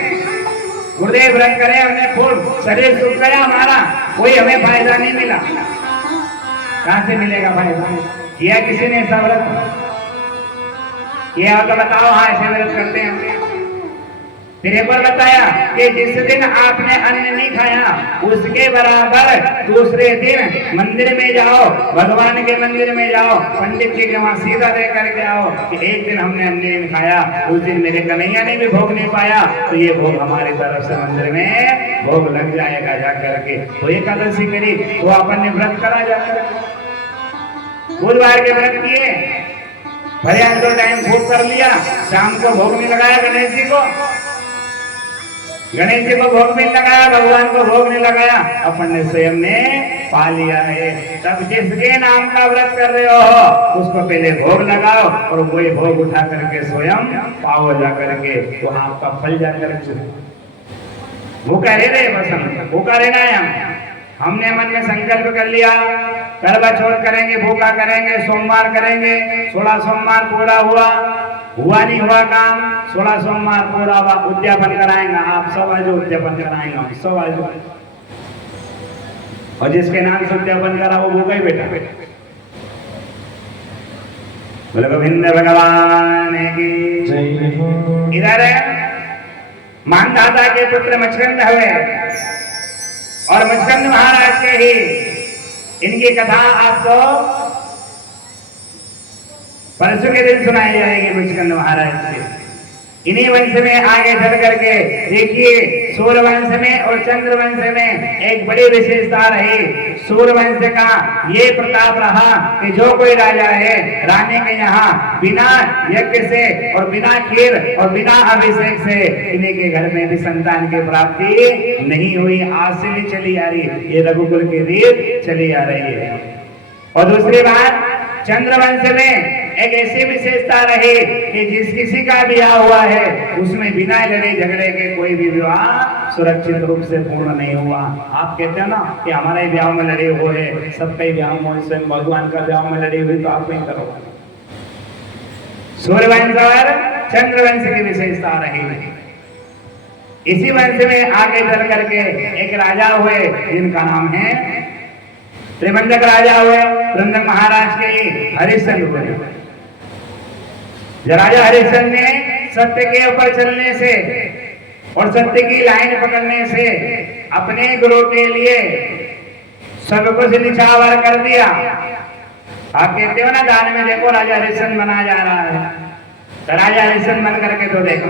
गुरुदेव व्रत करें, हमने फूल शरीर सूख गया हमारा, कोई हमें फायदा नहीं मिला। कहां से मिलेगा फायदा? किया किसी ने ऐसा व्रत? किया तो बताओ। हाँ, ऐसे व्रत करते हैं। फिर एक बार बताया कि जिस दिन आपने अन्न नहीं खाया, उसके बराबर दूसरे दिन मंदिर में जाओ, भगवान के मंदिर में जाओ, पंडित जी के वहां सीधा दे करके आओ कि एक दिन हमने अन्न नहीं खाया, उस दिन मेरे कन्हैया ने भी भोग नहीं पाया, तो ये भोग हमारी तरफ से मंदिर में भोग लग जाएगा जाकर के। तो एकादशी करी तो अपन ने व्रत करा जाकर, बुधवार के व्रत किए, भले 2 टाइम भोग कर लिया, शाम को भोग नहीं लगाया गणेश जी को, गणेश जी को भोग नहीं लगाया, भगवान को भोग नहीं लगाया, अपन ने स्वयं ने पा लिया है। तब जिसके नाम का व्रत कर रहे हो उसको पहले भोग लगाओ, और वही भोग उठा करके स्वयं पाओ जा करके, तो आपका फल जा करके। भूखा रहे बस, हम भूखा रहना है। हमने मन में संकल्प कर लिया, करवा चौथ करेंगे, भूखा करेंगे, सोमवार करेंगे, 16 सोमवार पूरा हुआ नहीं हुआ काम, 16 सोमवार पूरा हुआ, उद्यापन कराएंगे। आप सब आज उद्यापन कराएंगे, हम सब आज। और जिसके नाम से उद्यापन करा वो भूखा ही बेटा। बोले गोविंद भगवान की। इधर मानदाता के पुत्र मच्छकंद हुए, और मच्छकंद महाराज के ही इनकी कथा आपको परसों के दिन सुनाई जाएगी। मच्छकंद महाराज की इन्हीं वंश में आगे चल करके देखिए, सूर्यवंश में और चंद्रवंश में एक बड़ी विशेषता रही। सूर्यवंश का ये प्रताप रहा कि जो कोई राजा है, रानी के यहाँ बिना यज्ञ से और बिना खीर और बिना अभिषेक से इन्हीं के घर में भी संतान की प्राप्ति नहीं हुई। आज से भी चली आ रही, ये रघुकुल की रीत चली आ रही है। और दूसरी बात, चंद्रवंश में एक ऐसी विशेषता रही कि जिस किसी का ब्याह हुआ है उसमें बिना लड़े झगड़े के कोई भी विवाह सुरक्षित रूप से पूर्ण नहीं हुआ। आप कहते हो ना कि हमारे ब्याह में लड़े हुए है, सबके ब्याह में, स्वयं भगवान का ब्याह में लड़ी हुई, तो आप नहीं करो। सूर्यवंश और चंद्रवंश की विशेषता रही। इसी वंश में आगे चल करके एक राजा हुए जिनका नाम है त्रिभंजक राजा हुए, त्रिभंजक महाराज के हरिश्चंद्र हुए। राजा हरिश्चंद्र ने सत्य के ऊपर चलने से और सत्य की लाइन पकड़ने से अपने गुरु के लिए सब कुछ निछावर कर दिया। आप कहते हो ना गाने में, देखो राजा हरिश्चंद्र बना जा रहा है, तो राजा हरिश्चंद्र बन करके तो देखो।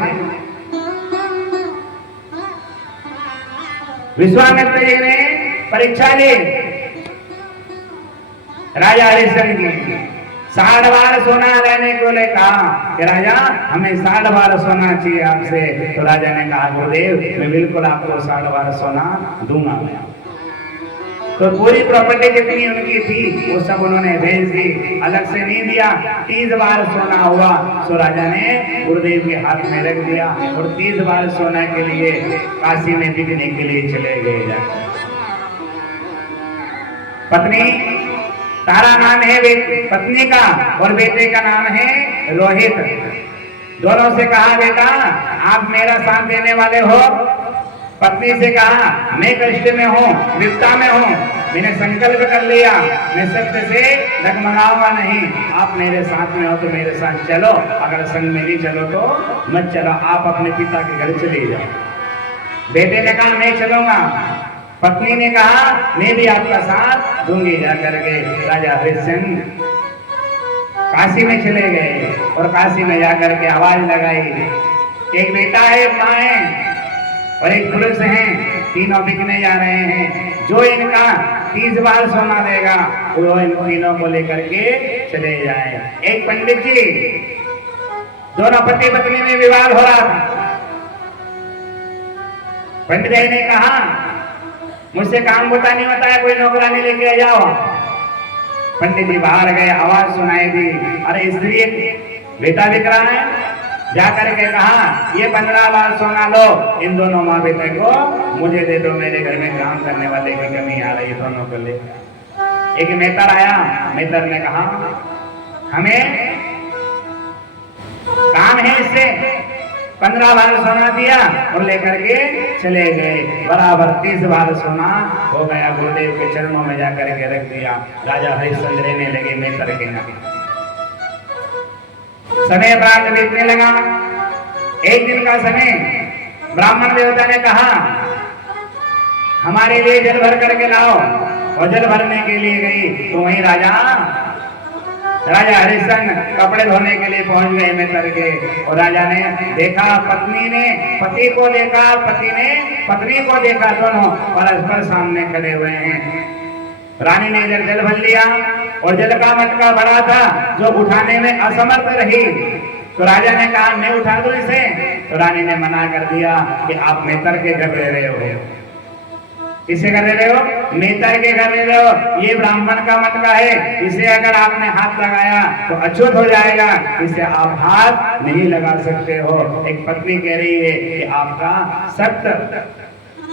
विश्वामित्र जी ने परीक्षा ली राजा हरिश्चंद्र की, 60 बार सोना लेने को ले कहा कि राजा हमें 60 बार सोना चाहिए आपसे। तो राजा ने कहा गुरुदेव मैं बिल्कुल आपको 60 बार सोना दूंगा मैं। तो पूरी प्रॉपर्टी जितनी उनकी थी वो सब उन्होंने भेज दी, अलग से नहीं दिया। 30 बार सोना हुआ, सो राजा ने गुरुदेव के हाथ में रख दिया और 30 बार सोना के लिए काशी में बिकने के लिए चले गए। पत्नी तारा नाम है पत्नी का और बेटे का नाम है रोहित। दोनों से कहा बेटा आप मेरा साथ देने वाले हो। पत्नी से कहा मैं कष्ट में हूँ, विपदा में हूँ, मैंने संकल्प कर लिया मैं सत्य से डगमगाऊंगा नहीं। आप मेरे साथ में हो तो मेरे साथ चलो, अगर संग में नहीं चलो तो मत चलो, आप अपने पिता के घर चले जाओ। बेटे ने कहा मैं चलूंगा। पत्नी ने कहा मैं भी आपका साथ दूंगी। जाकर के राजा हरिश्चंद्र काशी में चले गए और काशी में जाकर के आवाज लगाई, एक बेटा है, एक माँ है और एक पुरुष है, तीनों बिकने जा रहे हैं। जो इनका 30 बार सोना देगा वो इन तीनों को लेकर के चले जाए। एक पंडित जी, दोनों पति पत्नी में विवाद हो रहा था। पंडित जी ने कहा मुझसे काम होता नहीं होता है, कोई नौकरानी लेके जाओ। पंडित जी बाहर गए, आवाज सुनाई दी, अरे स्त्री बेटा बिक रहा है। जाकर के कहा ये 15 बार सोना लो, इन दोनों माँ बेटे को मुझे दे दो, मेरे घर में काम करने वाले की कमी आ रही है, दोनों को ले। एक मेहतर आया, मेहतर ने कहा हमें काम है इससे। 15 बार सोना दिया और लेकर के चले गए। बराबर 30 बार सोना हो गया, गुरुदेव के चरणों में जाकर के रख दिया। राजा हरिश्चंद्र रहने लगे मेहतर के नाम। समय प्राप्त बीतने लगा। एक दिन का समय ब्राह्मण देवता ने कहा हमारे लिए जल भर करके लाओ, और जल भरने के लिए गई तो वहीं राजा हरिश्चंद्र कपड़े धोने के लिए पहुंच गए मेहतर के। और राजा ने देखा पत्नी ने पति को देखा, पति ने पत्नी को देखा, दोनों परस्पर सामने खड़े हुए हैं। रानी ने इधर जल भर लिया और जल का मटका बड़ा था जो उठाने में असमर्थ रही। तो राजा ने कहा मैं उठा दूं इसे। तो रानी ने मना कर दिया कि आप मेहतर के घर रह रहे हो। किसे घर रह रहे हो? मेहतर के घर रह रहे हो। ये ब्राह्मण का मटका है, इसे अगर आपने हाथ लगाया तो अछूत हो जाएगा, इसे आप हाथ नहीं लगा सकते हो। एक पत्नी कह रही है कि आपका सत्य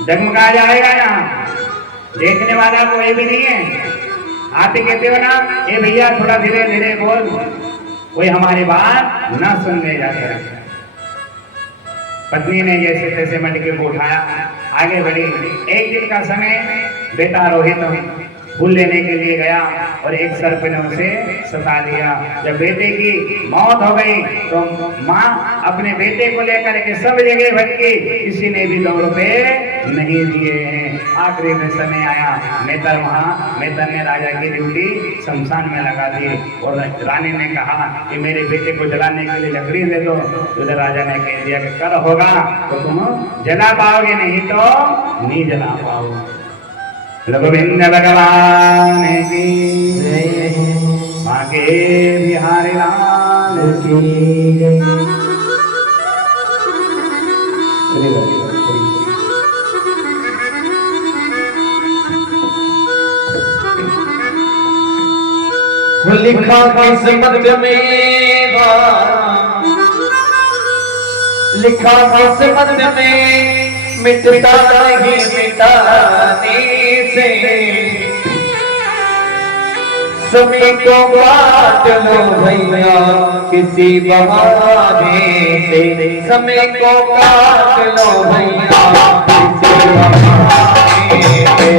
डगमगा जाएगा, यहाँ देखने वाला कोई भी नहीं है। आप ही कहते हो ना ये भैया थोड़ा धीरे धीरे बोल, कोई हमारी बात ना सुनने जाते हैं। पत्नी ने जैसे तैसे मटके को उठाया, आगे बढ़ी। एक दिन का समय बेटा रोहित फूल लेने के लिए गया और एक सर्प ने उसे सता दिया। जब बेटे की मौत हो गई तो माँ अपने बेटे को लेकर के सब जगह भटकी, किसी ने भी 2 रुपए नहीं दिए हैं। आखिरी में समय आया, मेहतर ने राजा की ड्यूटी शमशान में लगा दी और रानी ने कहा कि मेरे बेटे को जलाने के लिए लकड़ी दे दो। तो राजा ने कह दिया कि कर होगा तो तुम जला पाओगे, नहीं तो नहीं जला पाओगे। रघुविंद भगवान की जय, माँ के बिहारी लाल की जय। लिखा किस्मत में, लिखा किस्मत में, मिटता नहीं मिटाने से। समय को काट लो भैया किसी बहाने से, समय को काट लो भैया किसी बहाने से।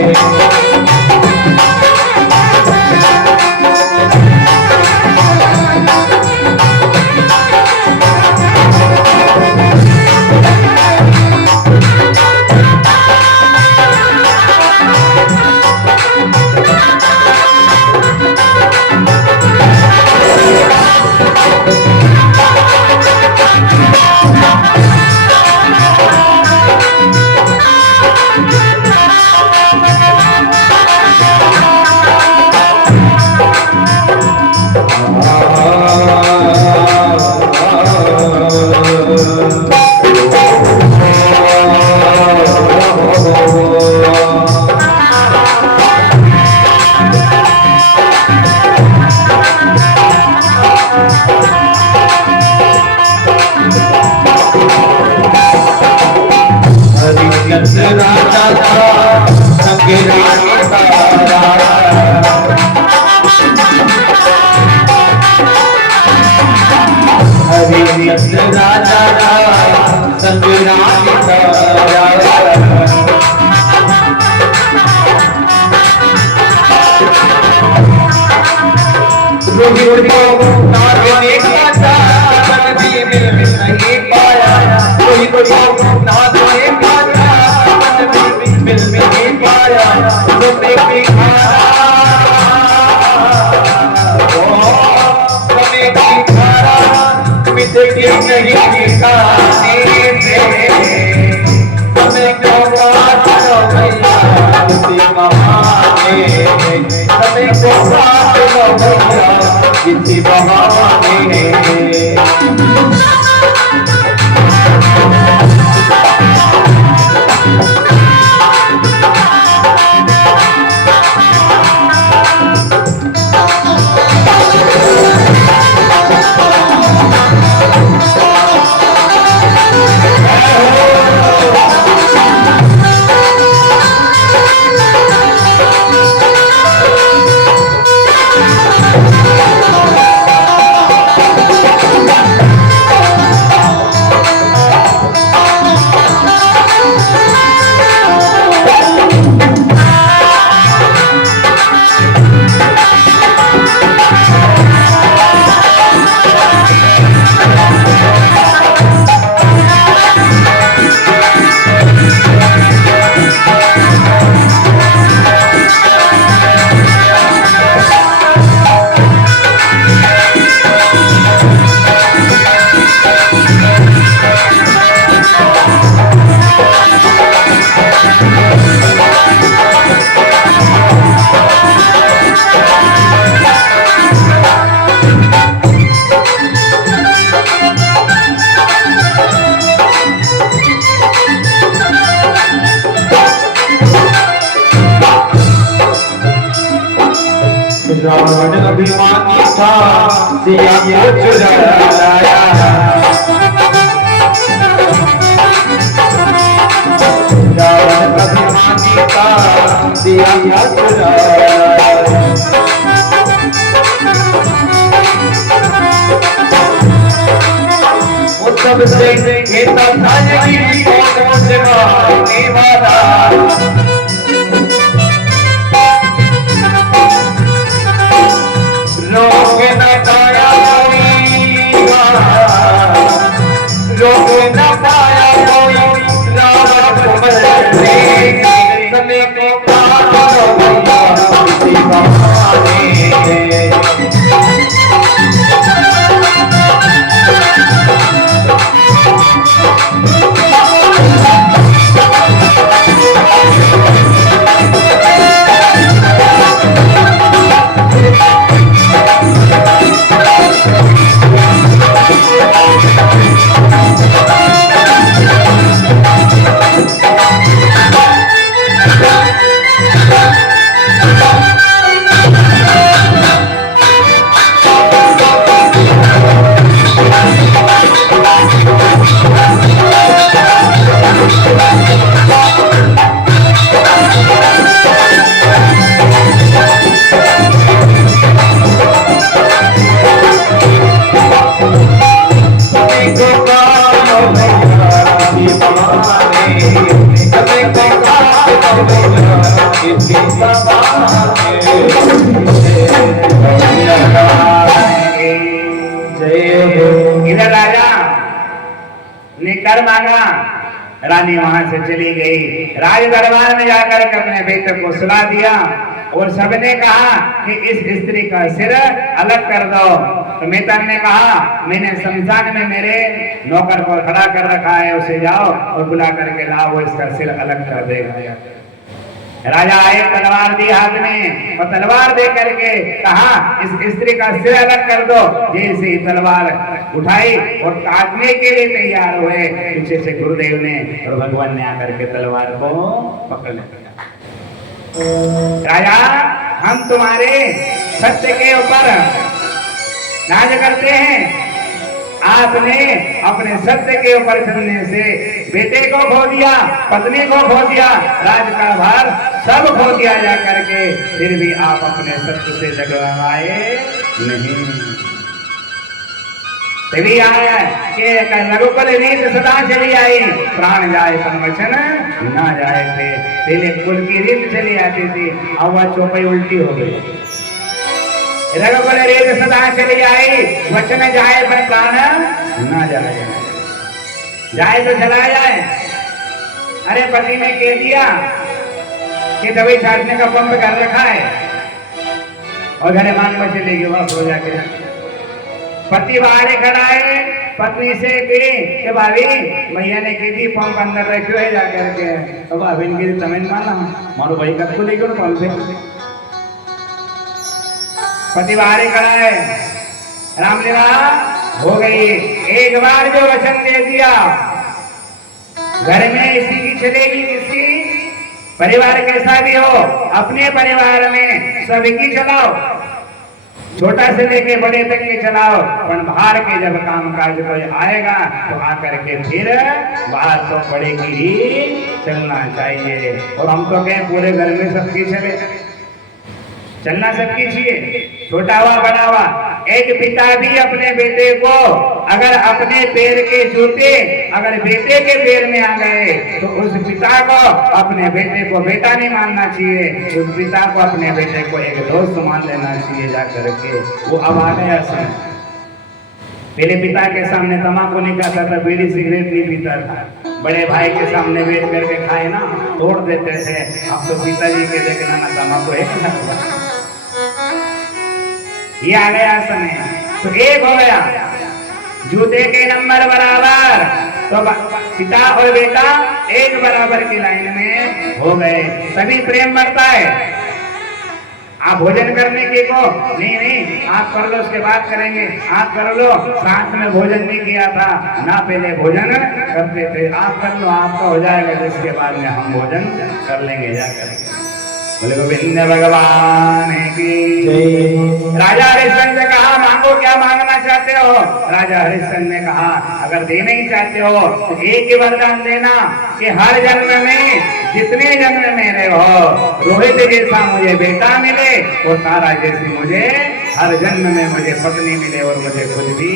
राजा था संग रानी तारा, हरिचंद्र राजा था संग रानी तारा। रोहित को नागने का था मन भी मिल नहीं पाया, रोहित को नागने का मिल नहीं पाया, तुम्हें भी खाना तुम्हें भी खाना मिट के नहीं खाने से, तुम्हें को काट लो भैया किसी बहाने, तुम्हें को काट लो भैया किसी बहाने। रावण अभिमानी था सिया को चुराया, रावण अभिमानी था सिया को चुराया। वो सबसे कहता था कि कौन से मारने वाला, रोक न पाया कोई, रोक न पाया कोई रावण को मरने, समय को काट लो भैया किसी बहाने। ने कर मांगा। रानी वहां से चली गई, राज दरबार में जाकर के अपने बेटे को सुला दिया और सबने कहा कि इस स्त्री का सिर अलग कर दो। तो मेतन ने कहा मैंने शमशान में मेरे नौकर को खड़ा कर रखा है, उसे जाओ और बुला करके लाओ, वो इसका सिर अलग कर देगा। राजा आए, तलवार दी हाथ में और तलवार दे करके कहा इस स्त्री का सिर अलग कर दो। जैसे ही तलवार उठाई और काटने के लिए तैयार हुए, पीछे से गुरुदेव ने और भगवान ने आकर के तलवार को पकड़ लिया। राजा हम तुम्हारे सत्य के ऊपर नाज करते हैं, आपने अपने सत्य के ऊपर चलने से बेटे को खो दिया, पत्नी को खो दिया, राज का भार सब खो दिया जा करके, फिर भी आप अपने सत्य से डगमगाए नहीं। तभी आया कि रघुकुल रीत सदा चली आई, प्राण जाए तन वचन ना जाए थे। पहले कुल की रीत चली आती थी, अब वह चौपाई उल्टी हो गई। रघुकुल रीत सदा चली आई, वचन जाए पर प्राण ना जाए। जाए तो चला जाए। अरे पति ने कह दिया कि दवाई छाटने का पंप कर रखा है और घरे मान में चले गए, वहां हो जाके पति बाहर खड़ा है, पत्नी से कही कि भाभी भैया ने कही थी पंप अंदर रखो है जाकर के। तो भाभी ने कही तमें माना मारो भाई कब को लेके पंप पे। पति बाहर खड़ा है, रामलीला हो गई। एक बार जो वचन दे दिया, घर में इसी की चलेगी, किसकी? परिवार कैसा भी हो, अपने परिवार में सबकी चलाओ, छोटा से लेके बड़े तक के चलाओ, पर बाहर के जब काम काज कोई आएगा तो आकर के फिर बाहर तो बड़े की ही चलना चाहिए। और हम तो कहें पूरे घर में सबकी चले, चलना सबकी चाहिए, छोटा हुआ बड़ा हुआ। एक पिता भी अपने बेटे को अगर अपने पैर के जूते अगर बेटे के पैर में आ गए तो उस पिता को अपने बेटे को बेटा नहीं मानना चाहिए, उस पिता को अपने बेटे को एक दोस्त मान लेना चाहिए जाकर के। वो अब आ गया समय, पहले पिता के सामने तम्बाकू नहीं खाता था, बीड़ी सिगरेट नहीं पीता था, बड़े भाई के सामने बैठ करके खाए ना तोड़ देते थे। अब तो पिताजी के देखना ना तम्बाकू है, ये आ गया समय। तो एक हो गया, जूते के नंबर बराबर, तो पिता और बेटा एक बराबर की लाइन में हो गए, तभी प्रेम बढ़ता है। आप भोजन करने के को नहीं आप कर लो, उसके बाद करेंगे, आप कर लो, साथ में भोजन नहीं किया था ना, पहले भोजन करते थे, आप कर लो, आपका हो जाएगा, जिसके बाद में हम भोजन कर लेंगे जाकर। बोले गोविंद भगवान की जय। राजा हरिश्चंद्र ने कहा मांगो, क्या मांगना चाहते हो? राजा हरिश्चंद्र ने कहा अगर देना ही चाहते हो तो एक ही वरदान देना कि हर जन्म में जितने जन्म मेरे हो, रोहित जैसा मुझे बेटा मिले और तारा जैसी मुझे हर जन्म में मुझे पत्नी मिले, और मुझे कुछ भी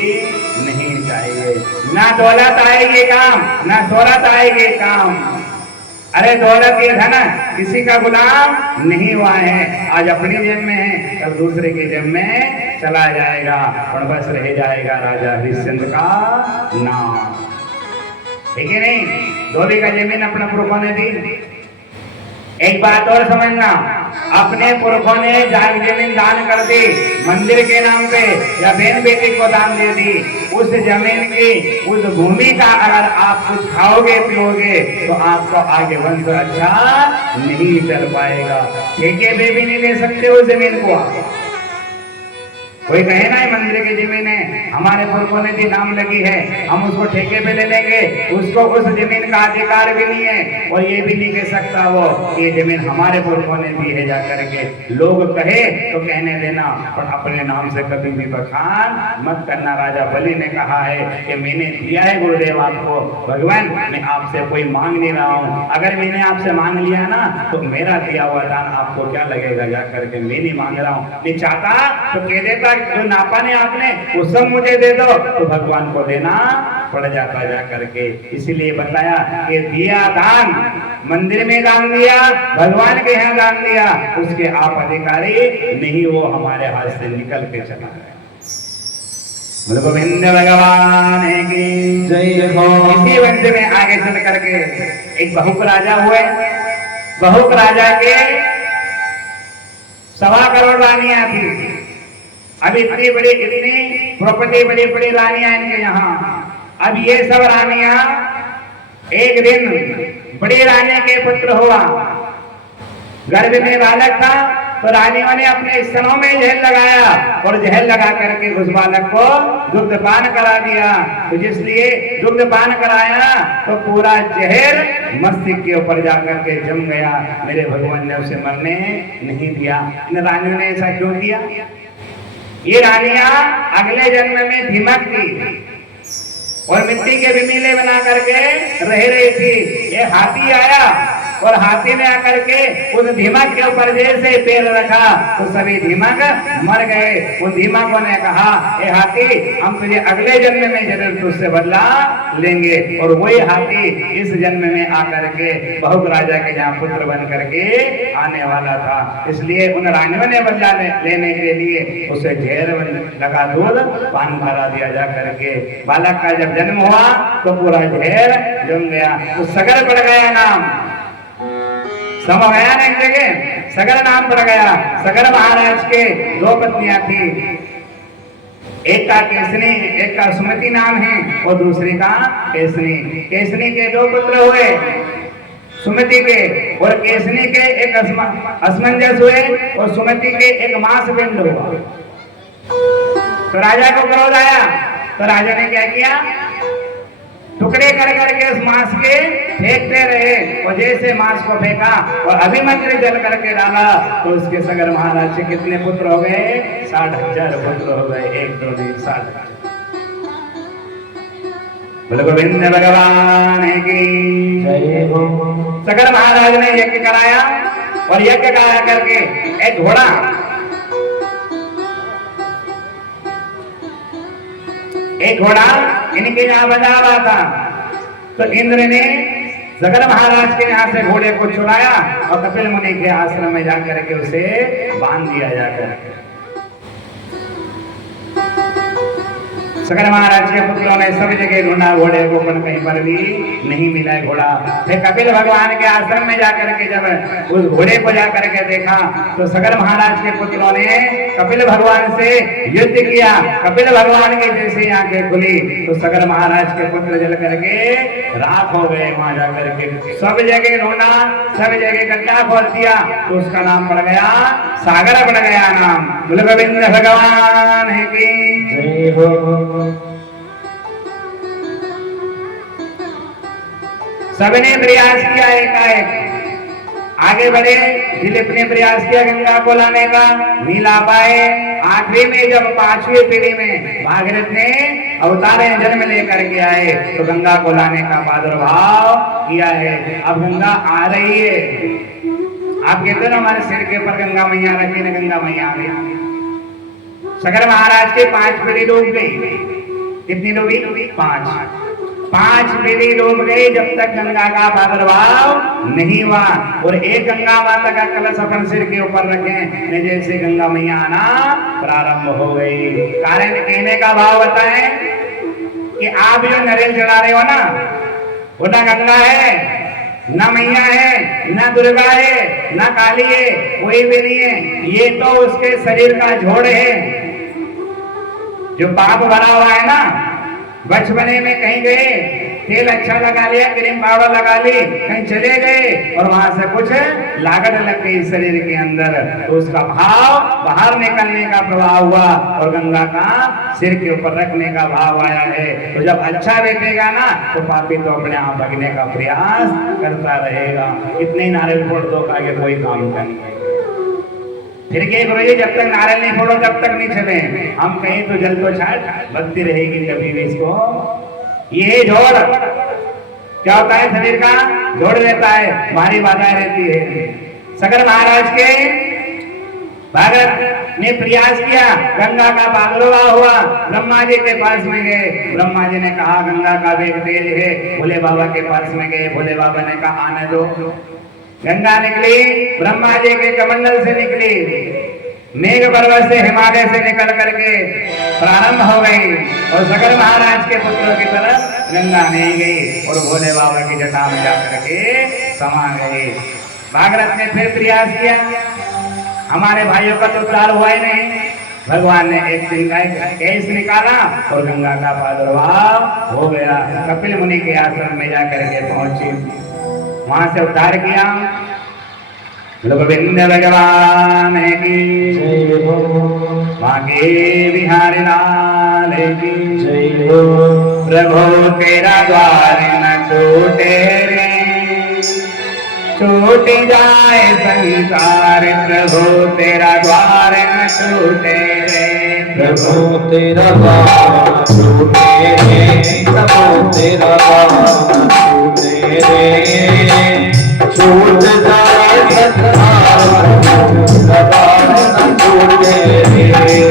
नहीं चाहिए। ना दौलत आएगी काम, ना शोहरत आएगी काम। अरे दौलत ये धन किसी का गुलाम नहीं हुआ है, आज अपनी जेब में है, कल दूसरे की जेब में चला जाएगा, और बस रह जाएगा राजा हरिश्चंद्र का नाम। ठीक है नहीं? 2 बीघा जमीन अपने पुरखों ने दी। एक बात और समझना, अपने पुरखों ने जमीन दान कर दी, मंदिर के नाम पे या बहन बेटी को दान दे दी, उस जमीन की उस भूमि का अगर आप कुछ खाओगे पियोगे तो आपको आगे वंश अच्छा नहीं चल पाएगा। ठेके पे भी नहीं ले सकते उस जमीन को आप। कोई कहे ना मंदिर की जमीन है, हमारे पुरखों ने दी, नाम लगी है, हम उसको ठेके पे ले लेंगे, उसको उस जमीन का अधिकार भी नहीं है, और ये भी नहीं कह सकता वो ये जमीन हमारे पुरखों ने दी है जाकर के। लोग कहे तो कहने देना, पर अपने नाम से कभी भी बखान मत करना। राजा बलि ने कहा है कि मैंने दिया है गुरुदेव आपको, भगवान मैं आपसे कोई मांग नहीं रहा हूँ, अगर मैंने आपसे मांग लिया ना तो मेरा दिया हुआ दान आपको क्या लगेगा जाकर के, मैं नहीं मांग रहा हूँ। नहीं चाहता तो कह देता जो नापा ने आपने वो सब मुझे दे दो, तो भगवान को देना पड़ जाता जा करके। इसीलिए बताया कि दिया दान, मंदिर में दान दिया, भगवान के यहाँ दान दिया, उसके आप अधिकारी नहीं, वो हमारे हाथ से निकल के चला गया। बोलो गोविंद भगवान की जय हो। इसी वंश में आगे चल करके एक बहुक राजा हुए। बहुक राजा के 1.25 करोड़ रानियां थी। अब इतनी प्रॉपर्टी बड़ी बड़ी रानियां इनके यहाँ। अब ये सब रानियां एक दिन बड़ी रानी के पुत्र हुआ, गर्भ में बालक था, तो रानियों ने अपने स्तनों में जहर लगाया और जहर लगा करके उस बालक को दुग्धपान करा दिया। तो जिसलिए दुग्धपान कराया तो पूरा जहर मस्तिष्क के ऊपर जाकर के जम गया। मेरे भगवान ने उसे मरने नहीं दिया। इन रानियों ने ऐसा क्यों किया? ये रानियां अगले जन्म में धीमक थी और मिट्टी के बिमीले बना करके रह रही थी। ये हाथी आया और हाथी ने आकर के उस धीमक के ऊपर जैसे पैर रखा तो सभी धीमक मर गए। उन धीमकों ने कहा, ए हाथी, हम तुझे अगले जन्म में जरूर तुझसे बदला लेंगे। और वही हाथी इस जन्म में आकर के बहुक राजा के यहाँ पुत्र बन करके आने वाला था। इसलिए उन रानियों ने बदला लेने के लिए उसे जहर लगा दूध पान करा दिया जा करके। बालक का जब जन्म हुआ तो पूरा जहर जम गया, तो सगर पड़ गया नाम। समय गया ना एक जगह, सगर नाम पड़ गया। सगर महाराज के 2 पत्नियां थी, एक का केसनी, एक का सुमति नाम है और दूसरी का केसनी। केसनी के 2 पुत्र हुए, सुमति के और केसनी के एक असमंजस हुए और सुमति के एक मांस पिंड हुआ। तो राजा को क्रोध आया, तो राजा ने क्या किया, टुकड़े कर करके उस मांस के फेंकते रहे और जैसे मांस को फेंका और अभिमन्यु जल करके डाला तो उसके सगर महाराज से कितने पुत्र हो गए? 60,000 पुत्र हो गए। 1 2 3 60,000। बोलो गोविंद भगवान की जय हो। सगर महाराज ने यज्ञ कराया और यज्ञ करा करके एक घोड़ा इनके यहाँ बजा रहा था। तो इंद्र ने सगर महाराज के यहाँ से घोड़े को छुड़ाया और कपिल मुनि के आश्रम में जाकर के उसे बांध दिया जाकर। सगर महाराज के पुत्रों ने सब जगह ढूंढा घोड़े को, पर कहीं पर भी नहीं मिला घोड़ा। फिर कपिल भगवान के आश्रम में जाकर के जब उस घोड़े को जाकर के देखा तो सगर महाराज के पुत्रों ने कपिल भगवान से युद्ध किया। कपिल भगवान की जैसे आंखें खुली तो सगर महाराज के पुत्र जल करके राख हो गए। वहां जाकर के सब जगह ढूंढा, सब जगह गड्ढा खोल दिया तो उसका नाम पड़ गया सागर पड़ गया नाम। बोलो गोविंद भगवान की जय हो। सबने प्रयास किया, एकाएक आगे बढ़े। दिलीप ने प्रयास किया गंगा को लाने का, नहीं ला पाए। आखिरी में जब 5वीं पीढ़ी में भागीरथ ने अवतारें जन्म लेकर के आए तो गंगा को लाने का प्रादुर्भाव किया है। अब गंगा आ रही है। आप कहते हो हमारे सिर के ऊपर गंगा मैया रखी ना, गंगा मैया आ गई। सगर महाराज के 5 पीढ़ी डूब गई। कितनी डूबी? 5 पीढ़ी डूब गई जब तक गंगा का प्रादुर्भाव नहीं हुआ। और एक गंगा माता का कलश अपन सिर के ऊपर रखे, जैसे गंगा मैया आना प्रारंभ हो गई। कारण कहने का भाव बताएं कि आप जो नरेल चढ़ा रहे हो ना, वो ना गंगा है, ना मैया है, ना दुर्गा है, ना काली है, कोई भी नहीं है। ये तो उसके शरीर का जोड़ है जो पाप भरा हुआ है ना। बचपने में कहीं गए, तेल अच्छा लगा लिया, क्रीम पाउडर लगा ली, कहीं चले गए और वहां से कुछ लागत लग गई शरीर के अंदर, तो उसका भाव बाहर निकलने का प्रभाव हुआ और गंगा का सिर के ऊपर रखने का भाव आया है। तो जब अच्छा बैठेगा ना तो पापी तो अपने आप भगने का प्रयास करता रहेगा। इतने नारियल फोड़ दो, आगे कोई काम नहीं। फिर के गुरुजी जब तक नारियल नहीं फोड़ो तब तक नहीं चले। हम कहीं तो जल तो छाट बदती रहेगी कभी भी इसको। ये जोड़ क्या होता है? शरीर का जोड़ रहता है, भारी बाधाएं रहती है। सगर महाराज के भगत ने प्रयास किया, गंगा का प्रादुर्भाव हुआ। ब्रह्मा जी के पास में गए, ब्रह्मा जी ने कहा गंगा का वेग तेज है। भोले बाबा के पास में गए, भोले बाबा ने कहा आने दो। गंगा निकली, ब्रह्मा जी के कमंडल से निकली। मेघ पर्वत से हिमालय से निकल करके प्रारंभ हो गई और सगर महाराज के पुत्रों की तरफ गंगा नहीं गई और भोले बाबा की जटा में जाकर के समा गई। भागरथ ने फिर प्रयास किया, हमारे भाइयों का तो उद्धार हुआ ही नहीं। भगवान ने एक दिन का केस निकाला और गंगा का प्रादुर्भाव हो गया। कपिल मुनि के आश्रम में जाकर के पहुंची, वहां से उद्धार किया। लोकविंद भगवान की जय हो, बांके बिहारी लाल की जय हो। प्रभु तेरा द्वार न छूटे रे, छूट जाए संसार। प्रभु तेरा द्वार न छूटे रे, प्रभु तेरा द्वार छूटे रे, प्रभु तेरा द्वार छूटे रे, छूट जाए संसार, तेरा द्वार न छूटे रे।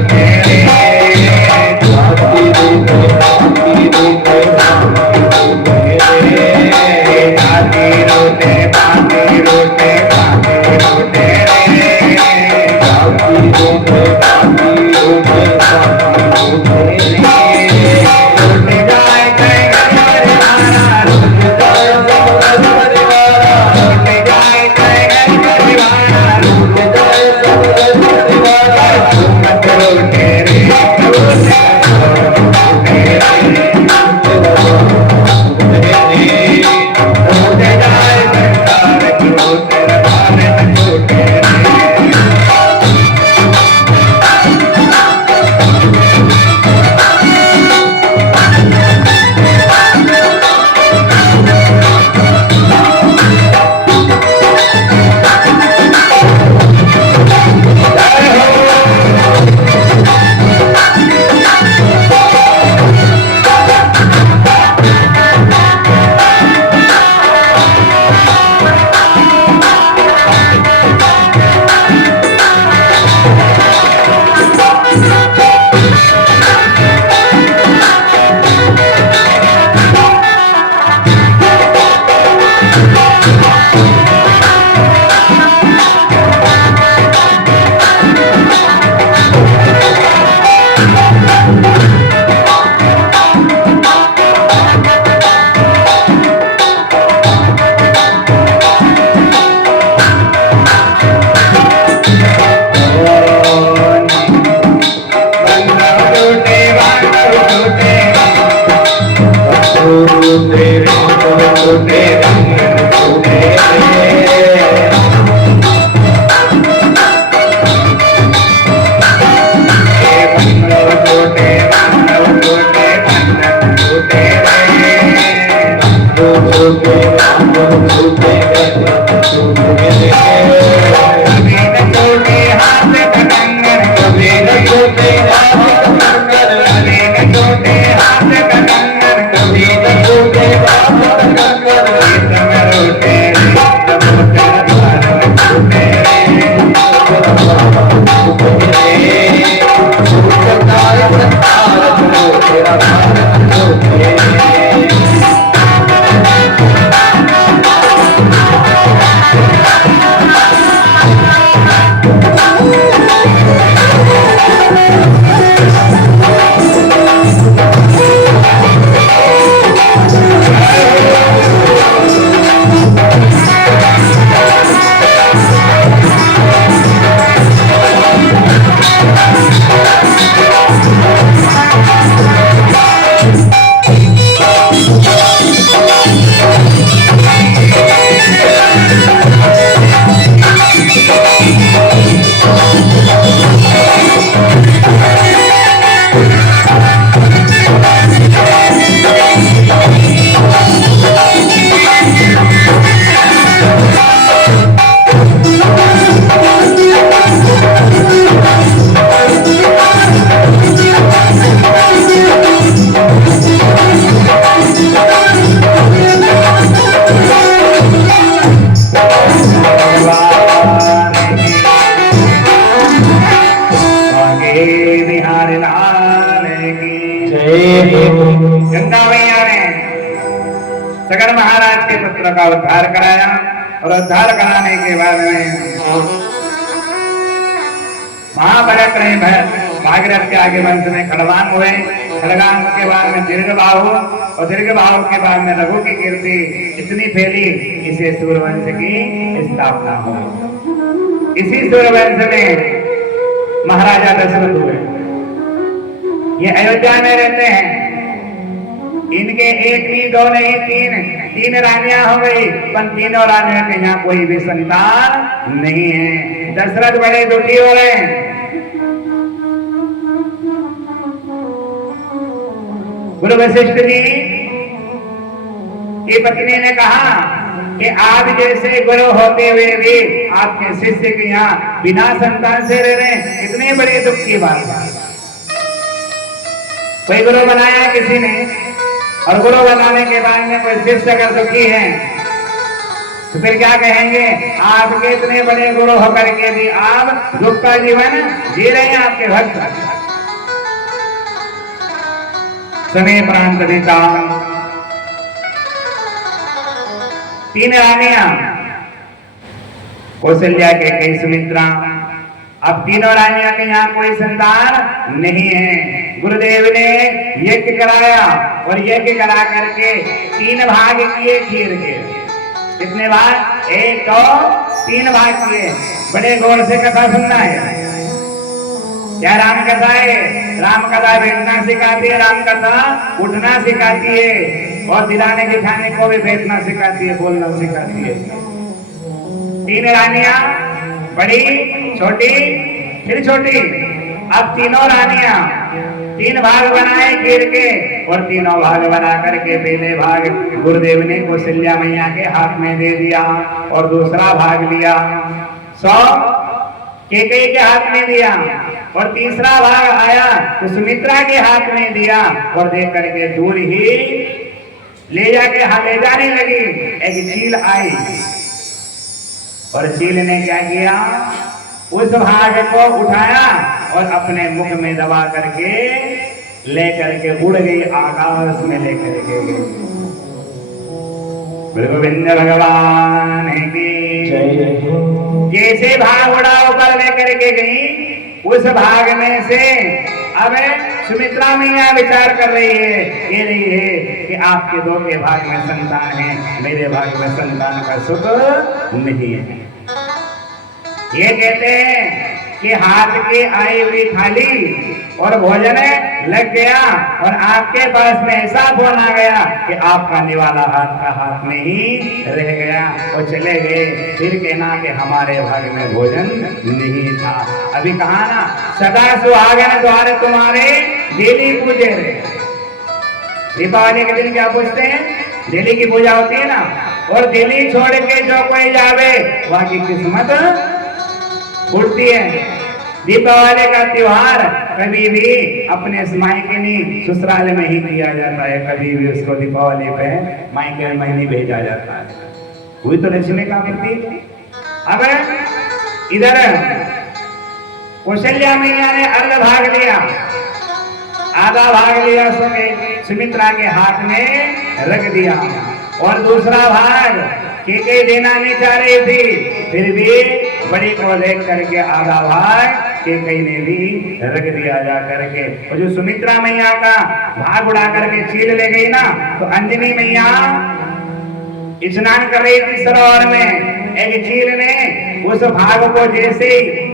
रूठे रे जाति रूठे जाति रूठे जाति रूठे बाती रूठे बाती रूठे रे जाति रूठे जाति रूठे रूठ जाए कहीं परिवारा रूठ जाए सब परिवारा रूठ जाए कहीं परिवारा रूठ जाए सब परिवारा मत रूठे रे रूठे रे रूठ जाए संसार रूठ भारत रूठे रे बिहार लाल की गंगा मैया ने सगर महाराज के पुत्र का उद्धार कराया और उद्धार कराने के बाद में महापराक्रमी भागीरथ के आगे वंश में खड़गांग हुए। खड़गांग के बाद में दीर्घबाहु और दीर्घबाहु के बाद में रघु की कीर्ति इतनी फैली इसे सूर्यवंश की स्थापना हो। इसी सूर्यवंश में महाराजा दशरथ हुए। ये अयोध्या में रहते हैं। इनके एक नहीं दो नहीं तीन रानियां हो गई, पर तीनों रानियों के यहाँ कोई भी संतान नहीं है। दशरथ बड़े दुखी हो रहे हैं। गुरु वशिष्ठ जी की पत्नी ने कहा कि आप जैसे गुरु होते हुए भी आपके शिष्य के यहाँ बिना संतान से रह रहे हैं, इतनी बड़ी दुख की बात है। कोई गुरु बनाया किसी ने, और गुरु बनाने के बाद में कोई शिष्य अगर दुखी है तो फिर क्या कहेंगे, आपके इतने बड़े गुरु होकर के भी आप दुख का जीवन जी रहे हैं आपके भक्त। समय प्रांत देता तीन रानियां कौशल्या के कई सुमित्रा। अब तीनों रानियों के यहाँ कोई संतान नहीं है। गुरुदेव ने यज्ञ कराया और यज्ञ करा करके 3 भाग किए खीर के। कितने भाग? 1 2 3 भाग किए। बड़े गौर से कथा सुनना है। क्या राम कथा है? राम कथा बैठना सिखाती है, राम कथा उठना सिखाती है और दिलाने दिखाने को भी बैठना सिखाती है, बोलना सिखाती है। 3 रानियां, बड़ी, छोटी, फिर छोटी। अब तीनों रानियां 3 भाग बनाए खीर के और तीनों भाग बना करके पहले भाग गुरुदेव ने कौशल्या मैया के हाथ में दे दिया और दूसरा भाग लिया 100 केकई के हाथ में दिया और तीसरा भाग आया तो सुमित्रा के हाथ में दिया और देख करके दूर ही ले जाने लगी। एक चील आई और चील ने क्या किया, उस भाग को उठाया और अपने मुख में दबा करके लेकर के उड़ गई, आकाश में लेकर के गई। गोविंद भगवान की जैसे भाग उड़ा ऊपर लेकर के गई, उस भाग में से अब सुमित्रा मैया विचार कर रही है, कह रही है कि आपके 2 के भाग में संतान है, मेरे भाग में संतान का सुख नहीं है। ये कहते हैं कि हाथ की आई हुई थाली और भोजन लग गया और आपके पास में ऐसा फोन आ गया कि आपका निवाला हाथ का हाथ में ही रह गया और चले गए। फिर कहना कि हमारे भाग में भोजन नहीं था। अभी कहा ना, सदा सुहागन द्वारे तुम्हारे डेली पूजे रे। दीपावली के दिन क्या पूछते हैं? डेली की पूजा होती है ना। और डेली छोड़ के जो कोई जावे वहां की किस्मत फूटती है। दीपावली का त्योहार कभी भी अपने मायके नहीं, ससुराल में ही किया जाता है। कभी भी उसको दीपावली पे मायके में नहीं भेजा जाता है। वही तो लक्ष्मी का प्रतीक। अब इधर कौशल्या मैया ने अर्ध भाग लिया, आधा भाग लिया सुमित्रा के हाथ में रख दिया और दूसरा भाग केकई देना नहीं चाह रही थी, फिर भी बड़ी को देख करके आधा भाग केकई ने भी रख दिया जा करके। और जो सुमित्रा मैया का भाग उड़ा करके चील ले गई ना, तो अंजनी मैया स्नान कर रही थी सरोवर में। एक चील ने उस भाग को जैसे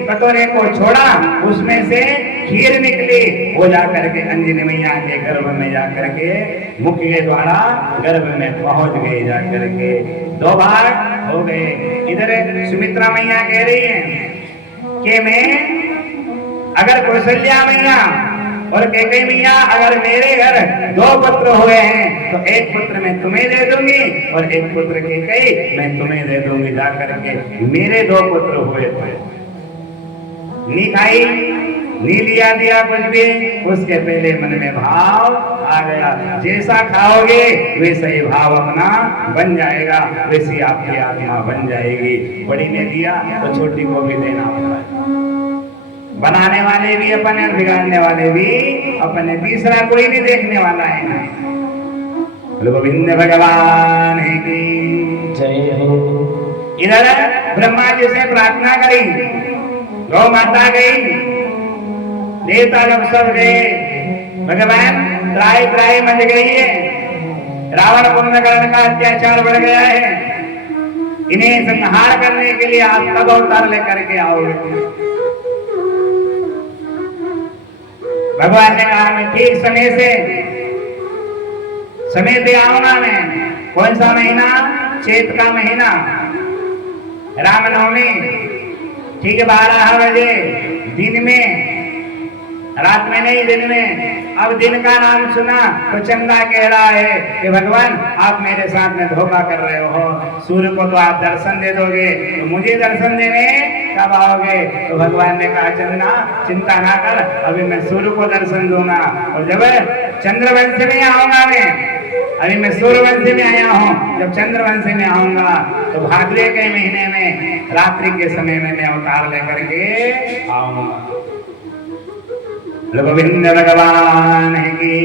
कटोरे को छोड़ा, उसमें से खीर निकली, वो जा करके अंजनी मैया के गर्भ में जा करके मुख के द्वारा गर्भ में पहुंच गए जा करके। 2 भाग हो गए। इधर सुमित्रा मैया कह रही है कि मैं अगर कौशल्या मैया और कैकेयी मैया अगर मेरे घर 2 पुत्र हुए हैं तो एक पुत्र मैं तुम्हें दे दूंगी और एक पुत्र कैकेयी मैं तुम्हें दे दूंगी। जा करके मेरे 2 पुत्र हुए थे, नी खाई नी लिया दिया कुछ भी, उसके पहले मन में भाव आ गया। जैसा खाओगे वैसा ही भाव अपना बन जाएगा, वैसी आपकी आत्मा बन जाएगी। बड़ी ने दिया तो छोटी को भी देना होता है। बनाने वाले भी अपन है, बिगाड़ने वाले भी अपन है, तीसरा कोई भी देखने वाला है नहीं। गोविंद भगवान की जय हो। इधर ब्रह्मा जी से प्रार्थना करी, गौ माता गई, देवता लोग सब गए। भगवान त्राई मच गई है, रावण कुंभकर्ण का अत्याचार बढ़ गया है, इन्हें संहार करने के लिए आप कब अवतार लेकर के आओगे? भगवान ने कहा मैं ठीक समय पे आऊंगा मैं। कौन सा महीना? चैत का महीना, रामनवमी, ठीक 12 बजे दिन में, रात में नहीं दिन में। अब दिन का नाम सुना तो चंदा कह रहा है कि भगवान आप मेरे साथ में धोखा कर रहे हो, सूर्य को तो आप दर्शन दे दोगे तो मुझे दर्शन देने कब आओगे? तो भगवान ने कहा चंदा चिंता ना कर, अभी मैं सूर्य को दर्शन दूंगा और जब चंद्रवंश में आऊंगा मैं अभी मैं सूर्यवंशी में आया हूँ, जब चंद्रवंशी में आऊंगा तो भाद्रे के महीने में रात्रि के समय में मैं अवतार लेकर के आऊंगा। गोविंद भगवान की